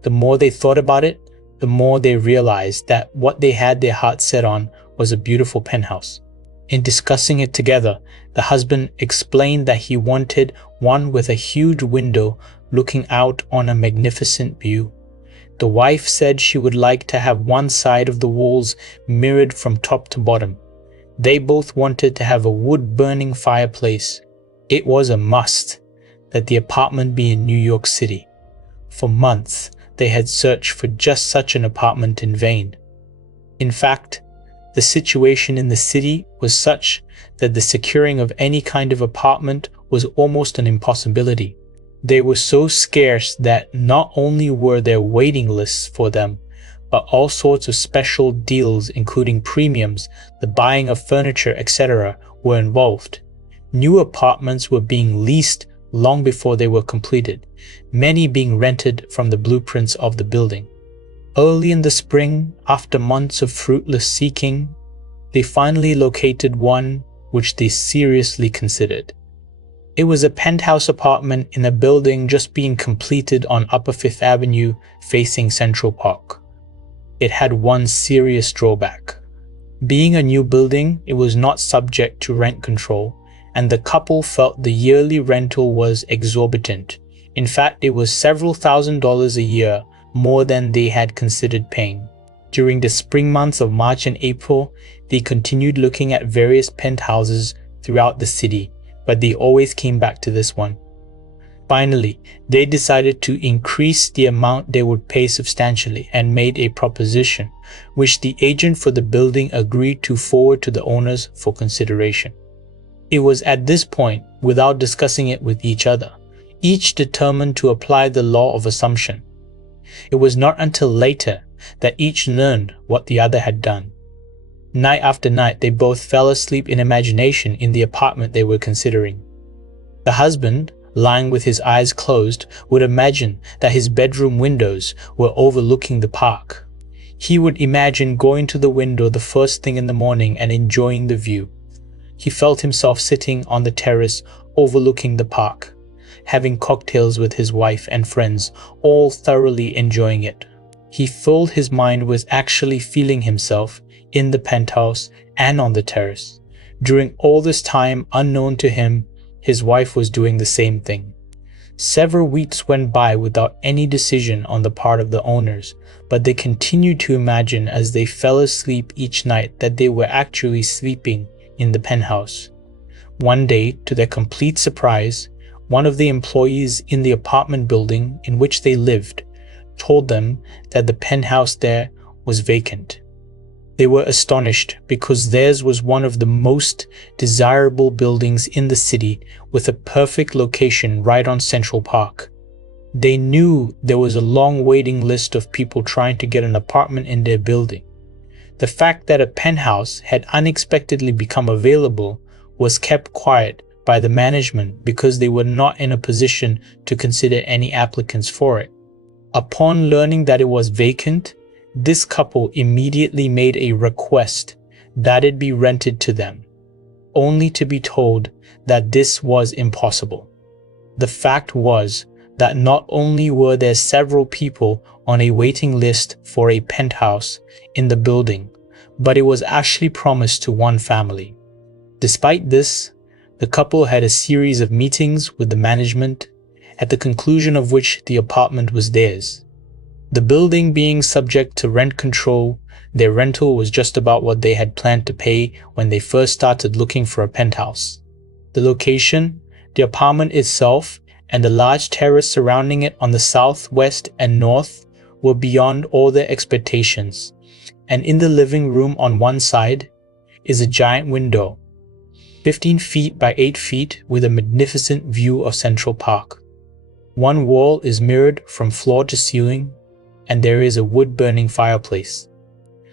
The more they thought about it, the more they realized that what they had their hearts set on was a beautiful penthouse. In discussing it together, the husband explained that he wanted one with a huge window looking out on a magnificent view. The wife said she would like to have one side of the walls mirrored from top to bottom. They both wanted to have a wood-burning fireplace. It was a must that the apartment be in New York City. For months, they had searched for just such an apartment in vain. In fact, the situation in the city was such that the securing of any kind of apartment was almost an impossibility. They were so scarce that not only were there waiting lists for them, but all sorts of special deals including premiums, the buying of furniture, etc. were involved. New apartments were being leased long before they were completed, many being rented from the blueprints of the building. Early in the spring, after months of fruitless seeking, they finally located one which they seriously considered. It was a penthouse apartment in a building just being completed on Upper Fifth Avenue facing Central Park. It had one serious drawback. Being a new building, it was not subject to rent control, and the couple felt the yearly rental was exorbitant. In fact, it was several $1,000s a year more than they had considered paying. During the spring months of March and April, they continued looking at various penthouses throughout the city, but they always came back to this one. Finally, they decided to increase the amount they would pay substantially and made a proposition, which the agent for the building agreed to forward to the owners for consideration. It was at this point, without discussing it with each other, each determined to apply the law of assumption. It was not until later that each learned what the other had done. Night after night, they both fell asleep in imagination in the apartment they were considering. The husband, lying with his eyes closed, would imagine that his bedroom windows were overlooking the park. He would imagine going to the window the first thing in the morning and enjoying the view. He felt himself sitting on the terrace overlooking the park, having cocktails with his wife and friends, all thoroughly enjoying it. He filled his mind with actually feeling himself in the penthouse and on the terrace. During all this time, unknown to him, his wife was doing the same thing. Several weeks went by without any decision on the part of the owners, but they continued to imagine as they fell asleep each night that they were actually sleeping in the penthouse. One day, to their complete surprise, one of the employees in the apartment building in which they lived told them that the penthouse there was vacant. They were astonished because theirs was one of the most desirable buildings in the city with a perfect location right on Central Park. They knew there was a long waiting list of people trying to get an apartment in their building. The fact that a penthouse had unexpectedly become available was kept quiet by the management because they were not in a position to consider any applicants for it. Upon learning that it was vacant, this couple immediately made a request that it be rented to them, only to be told that this was impossible. The fact was that not only were there several people on a waiting list for a penthouse in the building, but it was actually promised to one family. Despite this, the couple had a series of meetings with the management, at the conclusion of which the apartment was theirs. The building being subject to rent control, their rental was just about what they had planned to pay when they first started looking for a penthouse. The location, the apartment itself, and the large terrace surrounding it on the south, west, and north were beyond all their expectations. And in the living room on one side is a giant window, 15 feet by 8 feet, with a magnificent view of Central Park. One wall is mirrored from floor to ceiling, and there is a wood-burning fireplace.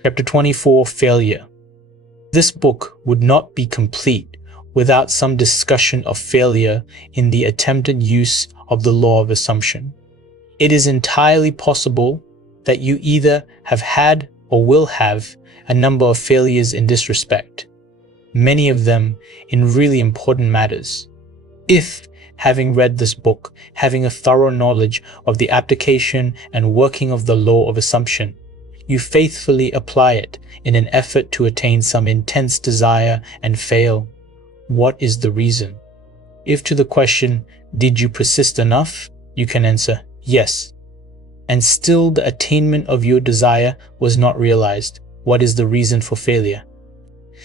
Chapter 24, Failure. This book would not be complete without some discussion of failure in the attempted use of the law of assumption. It is entirely possible that you either have had or will have a number of failures in this respect, many of them in really important matters. If, having read this book, having a thorough knowledge of the application and working of the law of assumption, you faithfully apply it in an effort to attain some intense desire and fail, what is the reason? If to the question, did you persist enough, you can answer yes, and still the attainment of your desire was not realized, what is the reason for failure?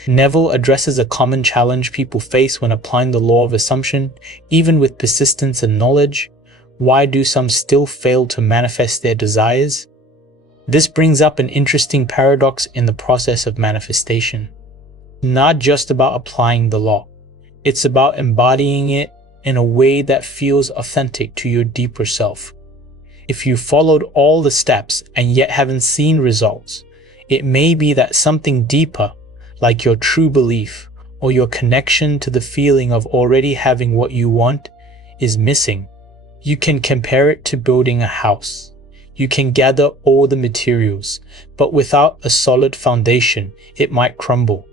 Neville addresses a common challenge people face when applying the law of assumption, even with persistence and knowledge. Why do some still fail to manifest their desires? This brings up an interesting paradox in the process of manifestation. Not just about applying the law, it's about embodying it in a way that feels authentic to your deeper self. If you followed all the steps and yet haven't seen results, it may be that something deeper, like your true belief or your connection to the feeling of already having what you want, is missing. You can compare it to building a house. You can gather all the materials, but without a solid foundation, it might crumble.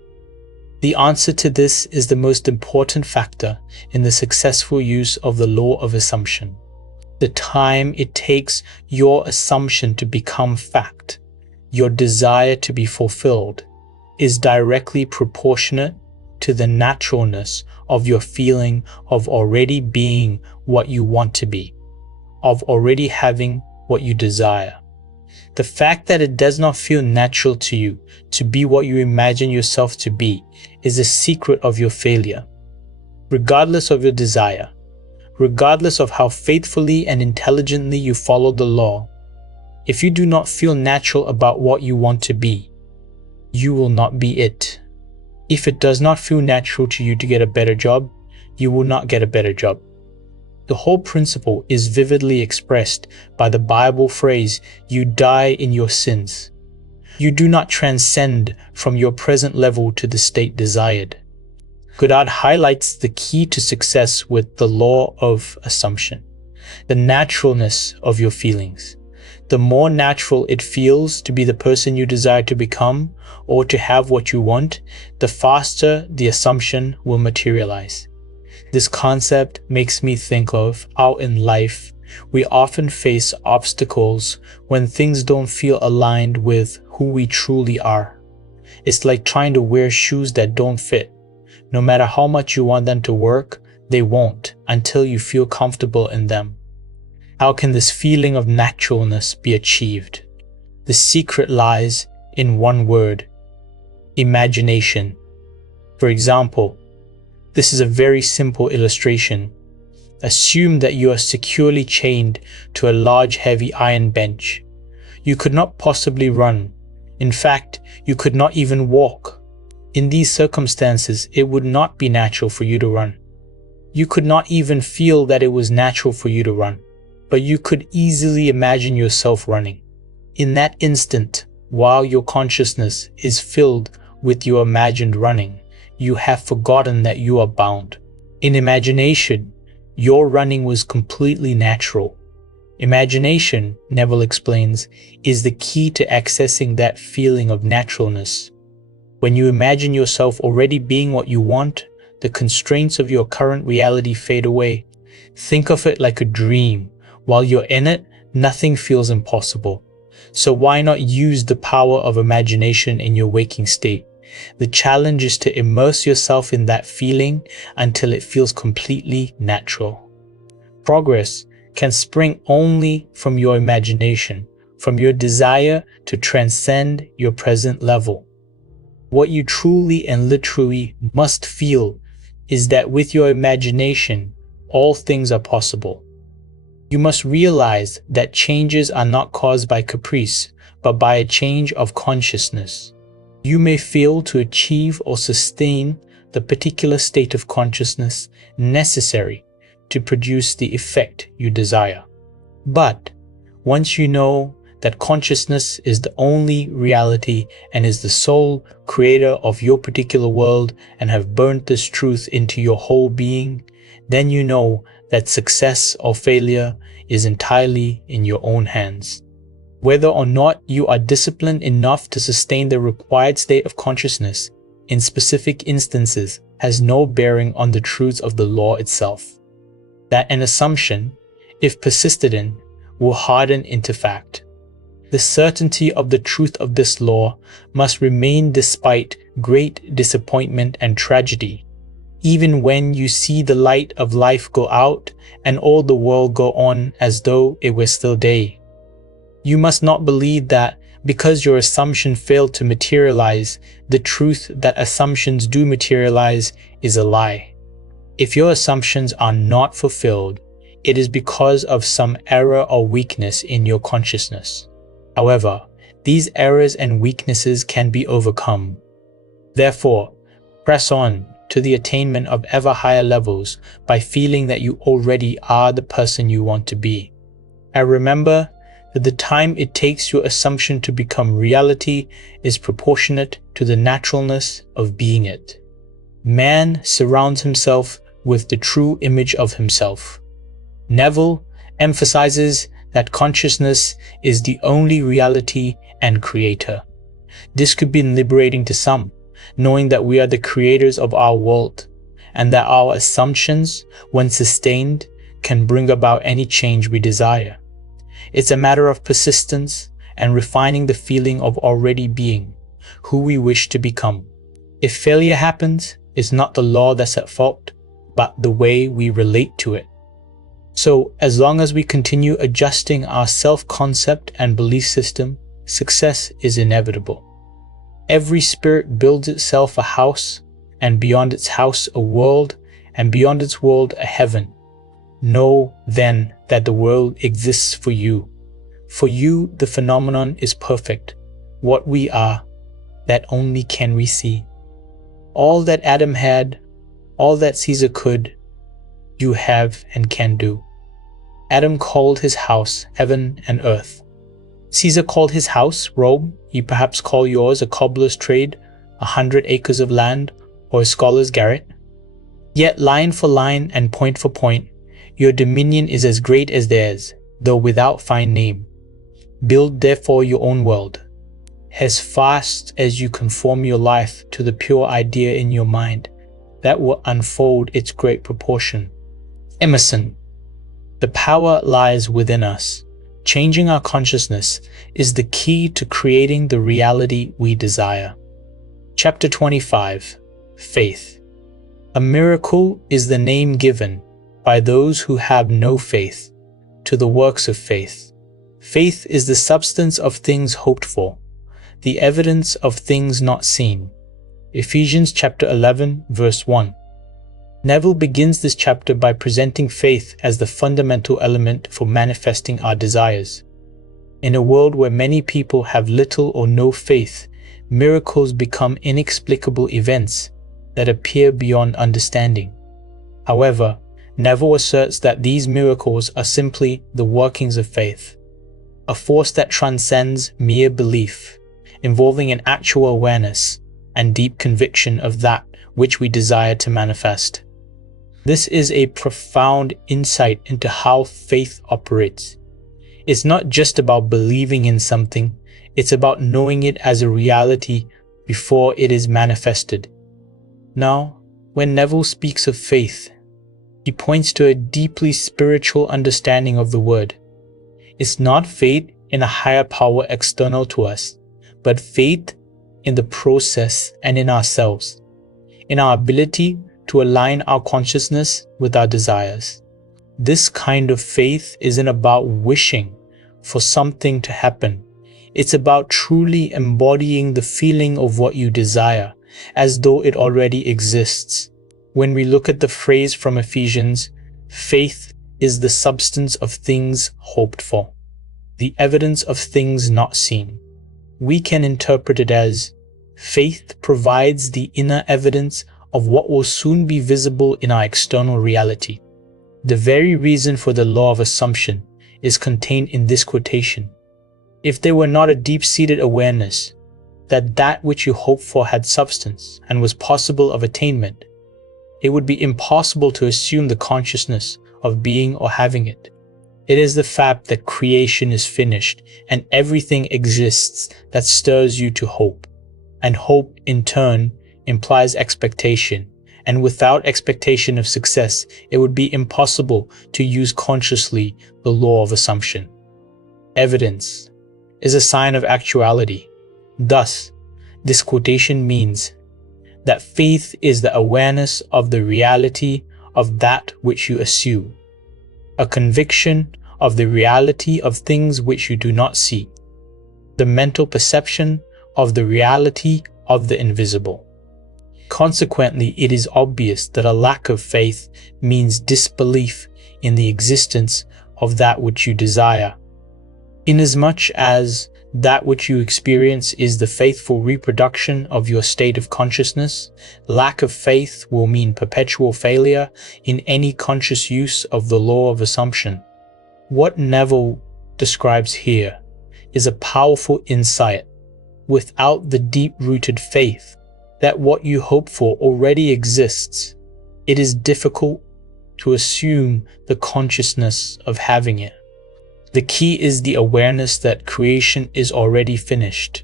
The answer to this is the most important factor in the successful use of the law of assumption. The time it takes your assumption to become fact, your desire to be fulfilled, is directly proportionate to the naturalness of your feeling of already being what you want to be, of already having what you desire. The fact that it does not feel natural to you to be what you imagine yourself to be is a secret of your failure. Regardless of your desire, regardless of how faithfully and intelligently you follow the law, if you do not feel natural about what you want to be, you will not be it. If it does not feel natural to you to get a better job, you will not get a better job. The whole principle is vividly expressed by the Bible phrase, "You die in your sins." You do not transcend from your present level to the state desired. Goddard highlights the key to success with the law of assumption, the naturalness of your feelings. The more natural it feels to be the person you desire to become or to have what you want, the faster the assumption will materialize. This concept makes me think of out in life, we often face obstacles when things don't feel aligned with who we truly are. It's like trying to wear shoes that don't fit. No matter how much you want them to work, they won't until you feel comfortable in them. How can this feeling of naturalness be achieved? The secret lies in one word: imagination. For example, this is a very simple illustration. Assume that you are securely chained to a large heavy iron bench. You could not possibly run. In fact, you could not even walk. In these circumstances, it would not be natural for you to run. You could not even feel that it was natural for you to run. but you could easily imagine yourself running. In that instant, while your consciousness is filled with your imagined running, you have forgotten that you are bound. In imagination, your running was completely natural. Imagination, Neville explains, is the key to accessing that feeling of naturalness. When you imagine yourself already being what you want, the constraints of your current reality fade away. Think of it like a dream. While you're in it, nothing feels impossible. So why not use the power of imagination in your waking state? The challenge is to immerse yourself in that feeling until it feels completely natural. Progress can spring only from your imagination, from your desire to transcend your present level. What you truly and literally must feel is that with your imagination, all things are possible. You must realize that changes are not caused by caprice, but by a change of consciousness. You may fail to achieve or sustain the particular state of consciousness necessary to produce the effect you desire. But once you know that consciousness is the only reality and is the sole creator of your particular world and have burnt this truth into your whole being, then you know that success or failure is entirely in your own hands. Whether or not you are disciplined enough to sustain the required state of consciousness in specific instances has no bearing on the truths of the law itself. That an assumption, if persisted in, will harden into fact. The certainty of the truth of this law must remain despite great disappointment and tragedy, even when you see the light of life go out and all the world go on as though it were still day. You must not believe that because your assumption failed to materialize, the truth that assumptions do materialize is a lie. If your assumptions are not fulfilled, it is because of some error or weakness in your consciousness. However, these errors and weaknesses can be overcome. Therefore, press on to the attainment of ever higher levels by feeling that you already are the person you want to be. And remember that the time it takes your assumption to become reality is proportionate to the naturalness of being it. Man surrounds himself with the true image of himself. Neville emphasizes that consciousness is the only reality and creator. This could be liberating to some, knowing that we are the creators of our world, and that our assumptions, when sustained, can bring about any change we desire. It's a matter of persistence and refining the feeling of already being who we wish to become. If failure happens, it's not the law that's at fault, but the way we relate to it. So, as long as we continue adjusting our self-concept and belief system, success is inevitable. Every spirit builds itself a house, and beyond its house a world, and beyond its world a heaven. Know, then, that the world exists for you. For you, the phenomenon is perfect. What we are, that only can we see. All that Adam had, all that Caesar could, you have and can do. Adam called his house heaven and earth. Caesar called his house Rome. You perhaps call yours a cobbler's trade, 100 acres of land, or a scholar's garret. Yet line for line and point for point, your dominion is as great as theirs, though without fine name. Build therefore your own world. As fast as you conform your life to the pure idea in your mind, that will unfold its great proportion. Emerson. The power lies within us. Changing our consciousness is the key to creating the reality we desire. Chapter 25. Faith. A miracle is the name given by those who have no faith to the works of faith. Faith is the substance of things hoped for, the evidence of things not seen. Ephesians chapter 11, verse 1. Neville begins this chapter by presenting faith as the fundamental element for manifesting our desires. In a world where many people have little or no faith, miracles become inexplicable events that appear beyond understanding. However, Neville asserts that these miracles are simply the workings of faith, a force that transcends mere belief, involving an actual awareness and deep conviction of that which we desire to manifest. This is a profound insight into how faith operates. It's not just about believing in something, it's about knowing it as a reality before it is manifested. Now, when Neville speaks of faith, he points to a deeply spiritual understanding of the word. It's not faith in a higher power external to us, but faith in the process and in ourselves, in our ability to align our consciousness with our desires. This kind of faith isn't about wishing for something to happen. It's about truly embodying the feeling of what you desire, as though it already exists. When we look at the phrase from Ephesians, faith is the substance of things hoped for, the evidence of things not seen. We can interpret it as, faith provides the inner evidence of what will soon be visible in our external reality. The very reason for the law of assumption is contained in this quotation. If there were not a deep-seated awareness that that which you hoped for had substance and was possible of attainment, it would be impossible to assume the consciousness of being or having it. It is the fact that creation is finished and everything exists that stirs you to hope. And hope, in turn, implies expectation. And without expectation of success, it would be impossible to use consciously the law of assumption. Evidence is a sign of actuality. Thus, this quotation means that faith is the awareness of the reality of that which you assume, a conviction of the reality of things which you do not see, the mental perception of the reality of the invisible. Consequently, it is obvious that a lack of faith means disbelief in the existence of that which you desire. Inasmuch as that which you experience is the faithful reproduction of your state of consciousness, lack of faith will mean perpetual failure in any conscious use of the law of assumption. What Neville describes here is a powerful insight. Without the deep-rooted faith that what you hope for already exists, it is difficult to assume the consciousness of having it. The key is the awareness that creation is already finished,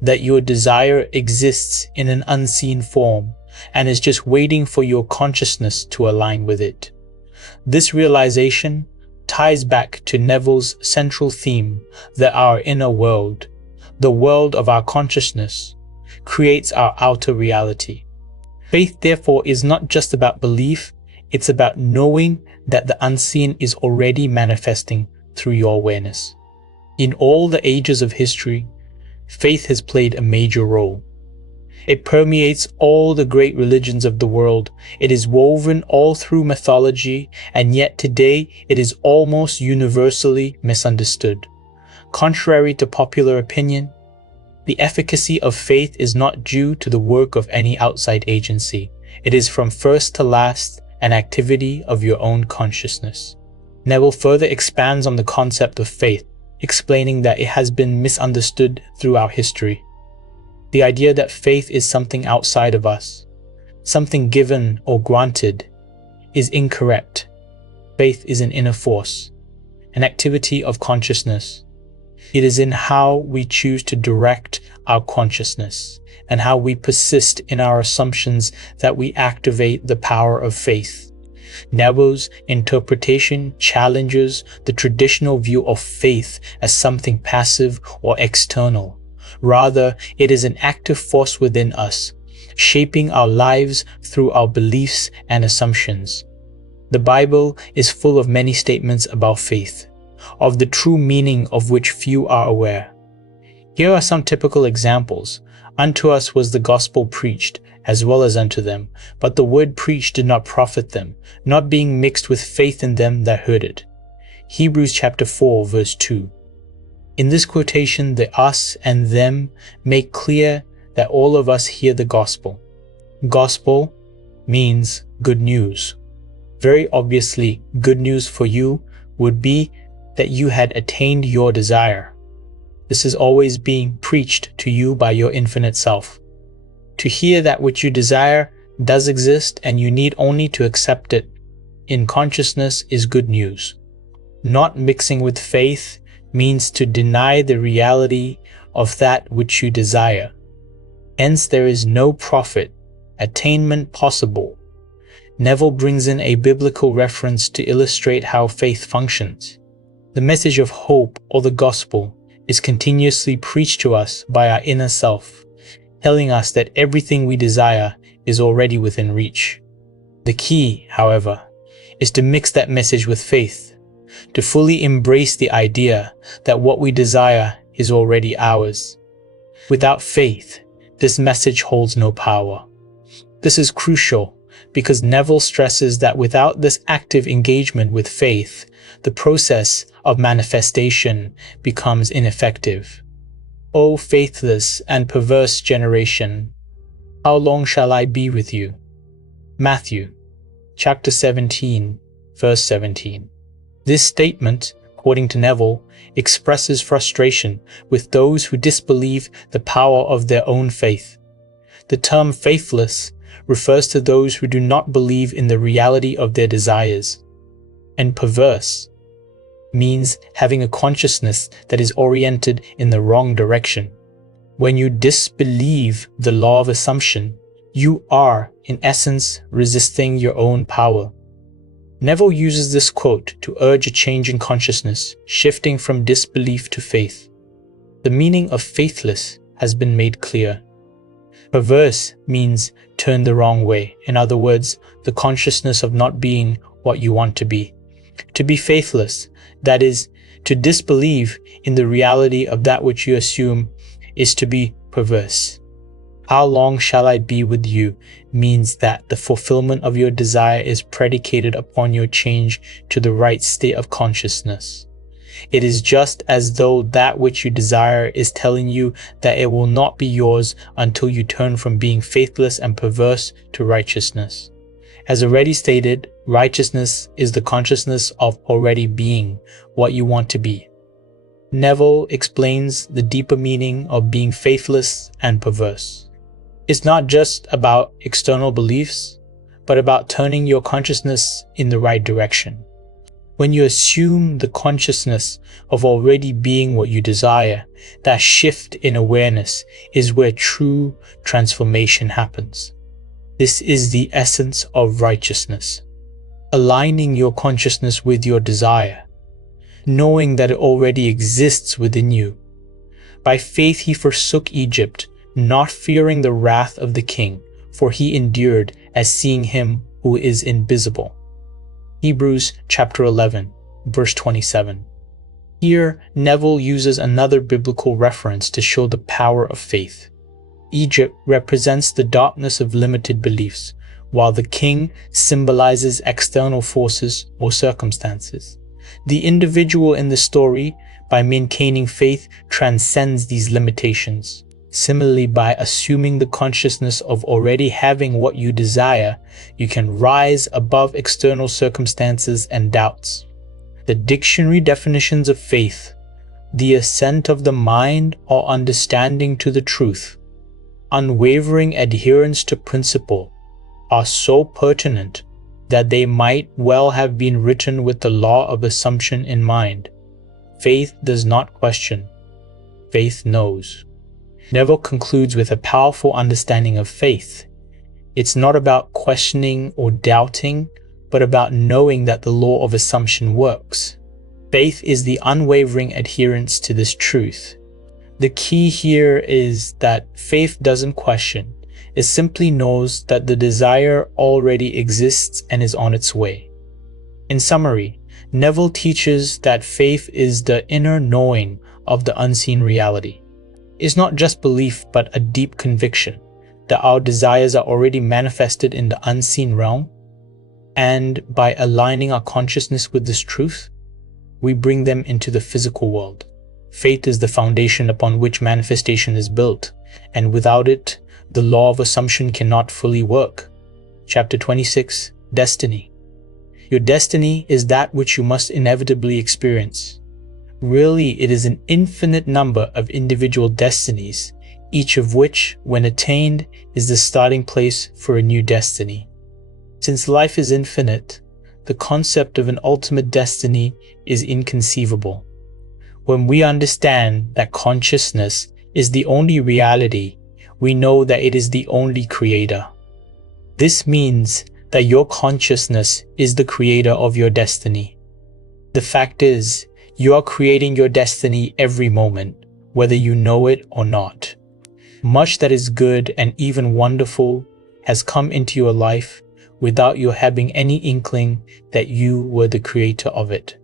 that your desire exists in an unseen form and is just waiting for your consciousness to align with it. This realization ties back to Neville's central theme that our inner world, the world of our consciousness, creates our outer reality. Faith, therefore, is not just about belief, it's about knowing that the unseen is already manifesting through your awareness. In all the ages of history, faith has played a major role. It permeates all the great religions of the world. It is woven all through mythology, and yet today it is almost universally misunderstood. Contrary to popular opinion, the efficacy of faith is not due to the work of any outside agency. It is from first to last an activity of your own consciousness. Neville further expands on the concept of faith, explaining that it has been misunderstood throughout history. The idea that faith is something outside of us, something given or granted, is incorrect. Faith is an inner force, an activity of consciousness. It is in how we choose to direct our consciousness and how we persist in our assumptions that we activate the power of faith. Neville's interpretation challenges the traditional view of faith as something passive or external. Rather, it is an active force within us, shaping our lives through our beliefs and assumptions. The Bible is full of many statements about faith, of the true meaning of which few are aware. Here are some typical examples. Unto us was the gospel preached, as well as unto them, but the word preached did not profit them, not being mixed with faith in them that heard it. Hebrews chapter 4, verse 2. In this quotation, the us and them make clear that all of us hear the gospel. Gospel means good news. Very obviously, good news for you would be that you had attained your desire. This is always being preached to you by your infinite self. To hear that which you desire does exist and you need only to accept it in consciousness is good news. Not mixing with faith means to deny the reality of that which you desire. Hence, there is no profit, attainment possible. Neville brings in a biblical reference to illustrate how faith functions. The message of hope, or the gospel, is continuously preached to us by our inner self, telling us that everything we desire is already within reach. The key, however, is to mix that message with faith, to fully embrace the idea that what we desire is already ours. Without faith, this message holds no power. This is crucial because Neville stresses that without this active engagement with faith, the process of manifestation becomes ineffective. O faithless and perverse generation, how long shall I be with you? Matthew, chapter 17, verse 17. This statement, according to Neville, expresses frustration with those who disbelieve the power of their own faith. The term faithless refers to those who do not believe in the reality of their desires. And perverse means having a consciousness that is oriented in the wrong direction. When you disbelieve the law of assumption, you are, in essence, resisting your own power. Neville uses this quote to urge a change in consciousness, shifting from disbelief to faith. The meaning of faithless has been made clear. Perverse means turn the wrong way. In other words, the consciousness of not being what you want to be. To be faithless, that is, to disbelieve in the reality of that which you assume, is to be perverse. How long shall I be with you means that the fulfillment of your desire is predicated upon your change to the right state of consciousness. It is just as though that which you desire is telling you that it will not be yours until you turn from being faithless and perverse to righteousness. As already stated, righteousness is the consciousness of already being what you want to be. Neville explains the deeper meaning of being faithless and perverse. It's not just about external beliefs, but about turning your consciousness in the right direction. When you assume the consciousness of already being what you desire, that shift in awareness is where true transformation happens. This is the essence of righteousness. Aligning your consciousness with your desire, knowing that it already exists within you. By faith he forsook Egypt, not fearing the wrath of the king, for he endured as seeing him who is invisible. Hebrews chapter 11, verse 27. Here, Neville uses another biblical reference to show the power of faith. Egypt represents the darkness of limited beliefs, while the king symbolizes external forces or circumstances. The individual in the story, by maintaining faith, transcends these limitations. Similarly, by assuming the consciousness of already having what you desire, you can rise above external circumstances and doubts. The dictionary definitions of faith: the assent of the mind or understanding to the truth, unwavering adherence to principle, are so pertinent that they might well have been written with the law of assumption in mind. Faith does not question. Faith knows. Neville concludes with a powerful understanding of faith. It's not about questioning or doubting, but about knowing that the law of assumption works. Faith is the unwavering adherence to this truth. The key here is that faith doesn't question. It simply knows that the desire already exists and is on its way. In summary, Neville teaches that faith is the inner knowing of the unseen reality. It's not just belief, but a deep conviction that our desires are already manifested in the unseen realm. And by aligning our consciousness with this truth, we bring them into the physical world. Faith is the foundation upon which manifestation is built, and without it, the law of assumption cannot fully work. Chapter 26, Destiny. Your destiny is that which you must inevitably experience. Really, it is an infinite number of individual destinies, each of which, when attained, is the starting place for a new destiny. Since life is infinite, the concept of an ultimate destiny is inconceivable. When we understand that consciousness is the only reality, we know that it is the only creator. This means that your consciousness is the creator of your destiny. The fact is, you are creating your destiny every moment, whether you know it or not. Much that is good and even wonderful has come into your life without you having any inkling that you were the creator of it.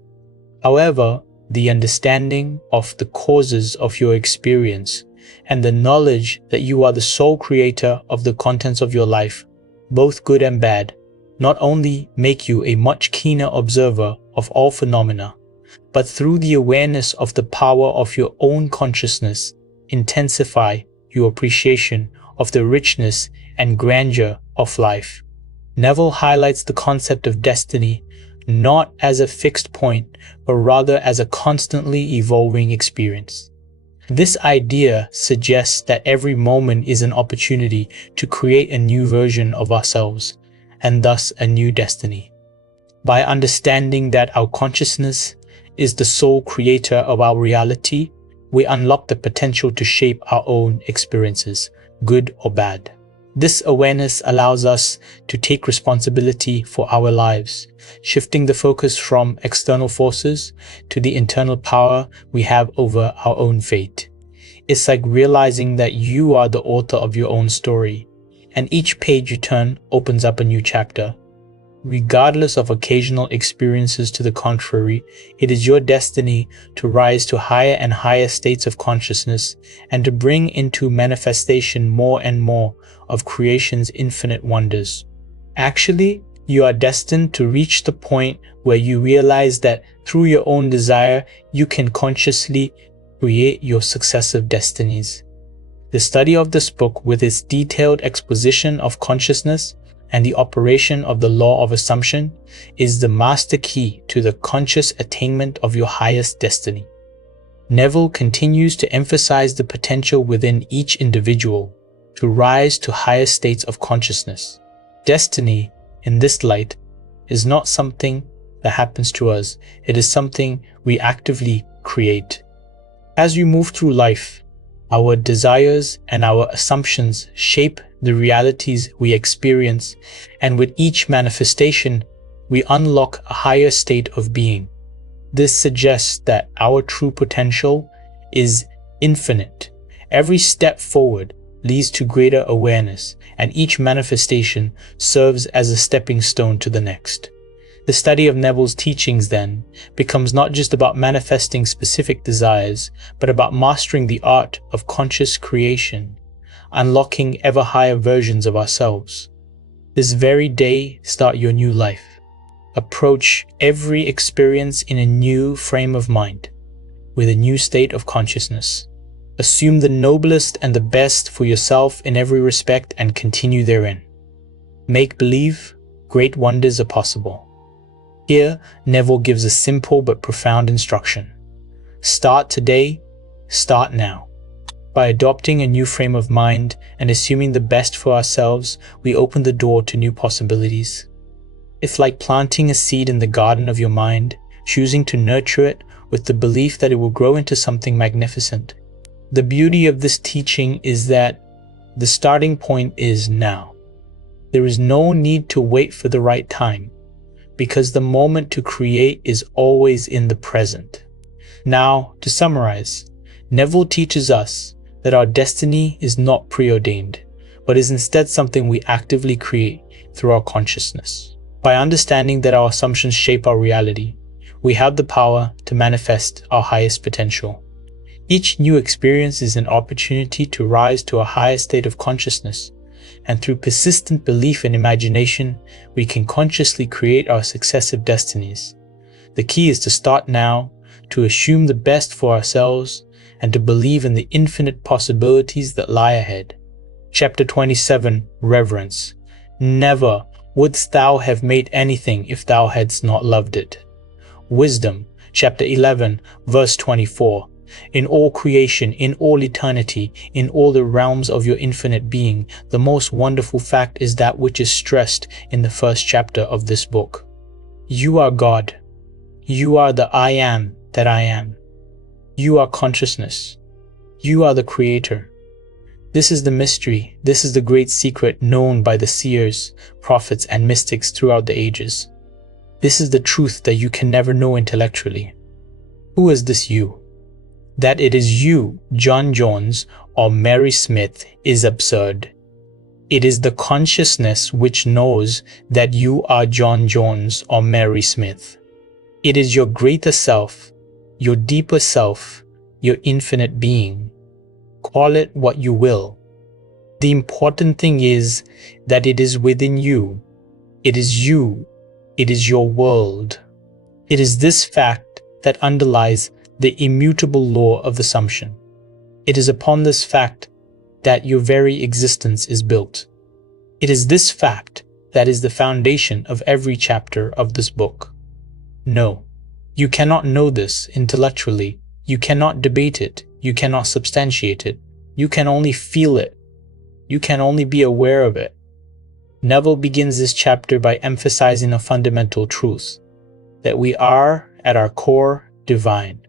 However, the understanding of the causes of your experience and the knowledge that you are the sole creator of the contents of your life, both good and bad, not only make you a much keener observer of all phenomena, but through the awareness of the power of your own consciousness, intensify your appreciation of the richness and grandeur of life. Neville highlights the concept of destiny not as a fixed point, but rather as a constantly evolving experience. This idea suggests that every moment is an opportunity to create a new version of ourselves, and thus a new destiny. By understanding that our consciousness is the sole creator of our reality, we unlock the potential to shape our own experiences, good or bad. This awareness allows us to take responsibility for our lives, shifting the focus from external forces to the internal power we have over our own fate. It's like realizing that you are the author of your own story, and each page you turn opens up a new chapter. Regardless of occasional experiences to the contrary, it is your destiny to rise to higher and higher states of consciousness and to bring into manifestation more and more of creation's infinite wonders. Actually, you are destined to reach the point where you realize that through your own desire, you can consciously create your successive destinies. The study of this book, with its detailed exposition of consciousness and the operation of the law of assumption, is the master key to the conscious attainment of your highest destiny. Neville continues to emphasize the potential within each individual to rise to higher states of consciousness. Destiny, in this light, is not something that happens to us. It is something we actively create. As we move through life, our desires and our assumptions shape the realities we experience, and with each manifestation, we unlock a higher state of being. This suggests that our true potential is infinite. Every step forward leads to greater awareness, and each manifestation serves as a stepping stone to the next. The study of Neville's teachings, then, becomes not just about manifesting specific desires, but about mastering the art of conscious creation, unlocking ever higher versions of ourselves. This very day, start your new life. Approach every experience in a new frame of mind, with a new state of consciousness. Assume the noblest and the best for yourself in every respect and continue therein. Make believe, great wonders are possible. Here, Neville gives a simple but profound instruction. Start today, start now. By adopting a new frame of mind and assuming the best for ourselves, we open the door to new possibilities. It's like planting a seed in the garden of your mind, choosing to nurture it with the belief that it will grow into something magnificent. The beauty of this teaching is that the starting point is now. There is no need to wait for the right time, because the moment to create is always in the present. Now, to summarize, Neville teaches us that our destiny is not preordained, but is instead something we actively create through our consciousness. By understanding that our assumptions shape our reality, we have the power to manifest our highest potential. Each new experience is an opportunity to rise to a higher state of consciousness, and through persistent belief and imagination, we can consciously create our successive destinies. The key is to start now, to assume the best for ourselves, and to believe in the infinite possibilities that lie ahead. Chapter 27, Reverence. Never Wouldst thou have made anything if thou hadst not loved it? Wisdom, chapter 11, verse 24. In all creation, in all eternity, in all the realms of your infinite being, the most wonderful fact is that which is stressed in the first chapter of this book. You are God. You are the I am that I am. You are consciousness. You are the Creator. This is the mystery. This is the great secret known by the seers, prophets, and mystics throughout the ages. This is the truth that you can never know intellectually. Who is this you? That it is you, John Jones, or Mary Smith is absurd. It is the consciousness which knows that you are John Jones or Mary Smith. It is your greater self, your deeper self, your infinite being. Call it what you will. The important thing is that it is within you. It is you. It is your world. It is this fact that underlies the immutable law of assumption. It is upon this fact that your very existence is built. It is this fact that is the foundation of every chapter of this book. No, you cannot know this intellectually. You cannot debate it. You cannot substantiate it. You can only feel it. You can only be aware of it. Neville begins this chapter by emphasizing a fundamental truth, that we are, at our core, divine.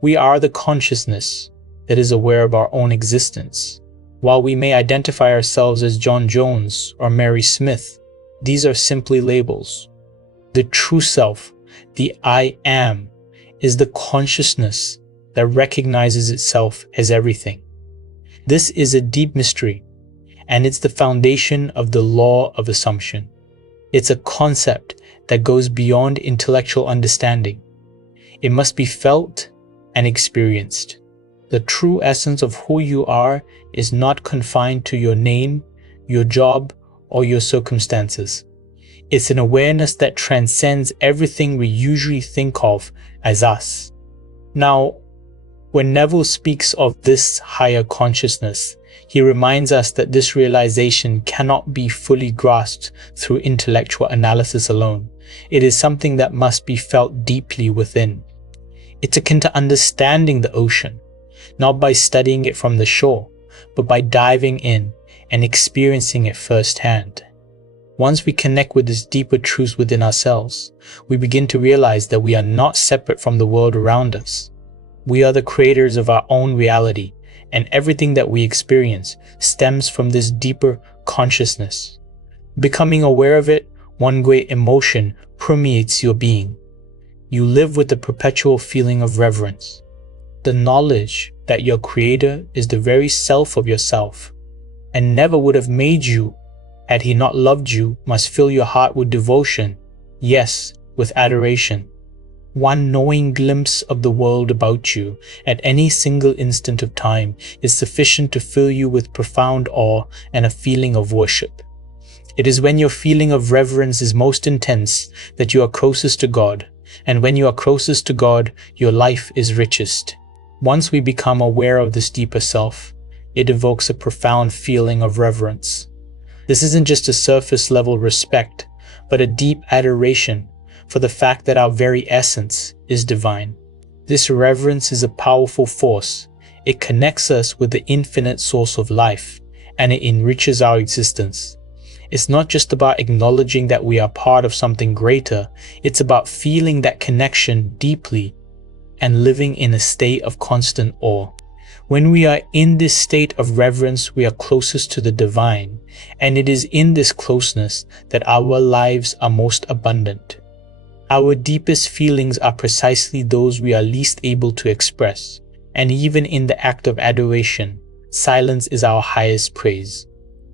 We are the consciousness that is aware of our own existence. While we may identify ourselves as John Jones or Mary Smith, these are simply labels. The true self, the I am, is the consciousness that recognizes itself as everything. This is a deep mystery, and it's the foundation of the law of assumption. It's a concept that goes beyond intellectual understanding. It must be felt and experienced. The true essence of who you are is not confined to your name, your job, or your circumstances. It's an awareness that transcends everything we usually think of as us. Now, when Neville speaks of this higher consciousness, he reminds us that this realization cannot be fully grasped through intellectual analysis alone. It is something that must be felt deeply within. It's akin to understanding the ocean, not by studying it from the shore, but by diving in and experiencing it firsthand. Once we connect with this deeper truth within ourselves, we begin to realize that we are not separate from the world around us. We are the creators of our own reality, and everything that we experience stems from this deeper consciousness. Becoming aware of it, one great emotion permeates your being. You live with the perpetual feeling of reverence. The knowledge that your Creator is the very self of yourself, and never would have made you had He not loved you, must fill your heart with devotion, yes, with adoration. One knowing glimpse of the world about you at any single instant of time is sufficient to fill you with profound awe and a feeling of worship. It is when your feeling of reverence is most intense that you are closest to God, and when you are closest to God, your life is richest. Once we become aware of this deeper self, it evokes a profound feeling of reverence. This isn't just a surface level respect, but a deep adoration for the fact that our very essence is divine. This reverence is a powerful force. It connects us with the infinite source of life, and it enriches our existence. It's not just about acknowledging that we are part of something greater, it's about feeling that connection deeply and living in a state of constant awe. When we are in this state of reverence, we are closest to the divine, and it is in this closeness that our lives are most abundant. Our deepest feelings are precisely those we are least able to express, and even in the act of adoration, silence is our highest praise.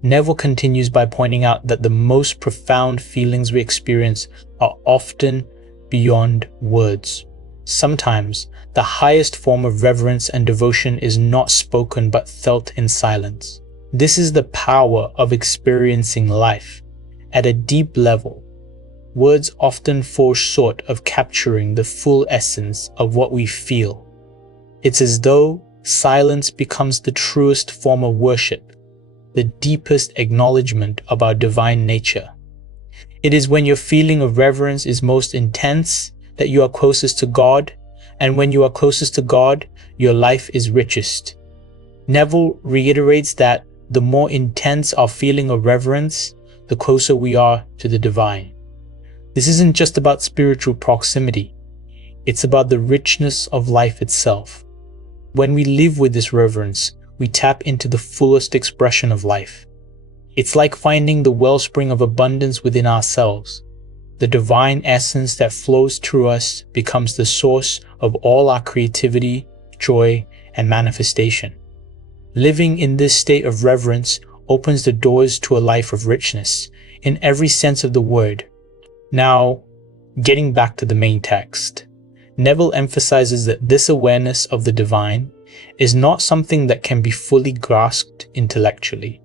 Neville continues by pointing out that the most profound feelings we experience are often beyond words. Sometimes, the highest form of reverence and devotion is not spoken but felt in silence. This is the power of experiencing life at a deep level. Words often fall short of capturing the full essence of what we feel. It's as though silence becomes the truest form of worship, the deepest acknowledgement of our divine nature. It is when your feeling of reverence is most intense that you are closest to God, and when you are closest to God, your life is richest. Neville reiterates that the more intense our feeling of reverence, the closer we are to the divine. This isn't just about spiritual proximity, it's about the richness of life itself. When we live with this reverence, we tap into the fullest expression of life. It's like finding the wellspring of abundance within ourselves. The divine essence that flows through us becomes the source of all our creativity, joy, and manifestation. Living in this state of reverence opens the doors to a life of richness, in every sense of the word. Now, getting back to the main text, Neville emphasizes that this awareness of the divine is not something that can be fully grasped intellectually.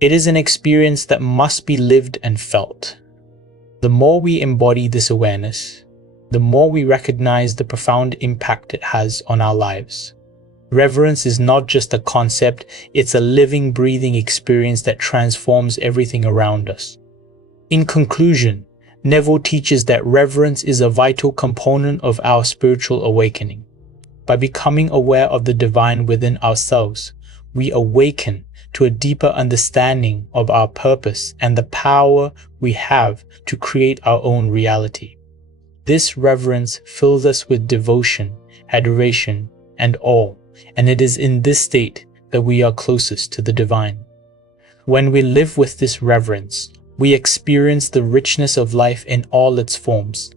It is an experience that must be lived and felt. The more we embody this awareness, the more we recognize the profound impact it has on our lives. Reverence is not just a concept, it's a living, breathing experience that transforms everything around us. In conclusion, Neville teaches that reverence is a vital component of our spiritual awakening. By becoming aware of the divine within ourselves, we awaken to a deeper understanding of our purpose and the power we have to create our own reality. This reverence fills us with devotion, adoration, and awe, and it is in this state that we are closest to the divine. When we live with this reverence, we experience the richness of life in all its forms.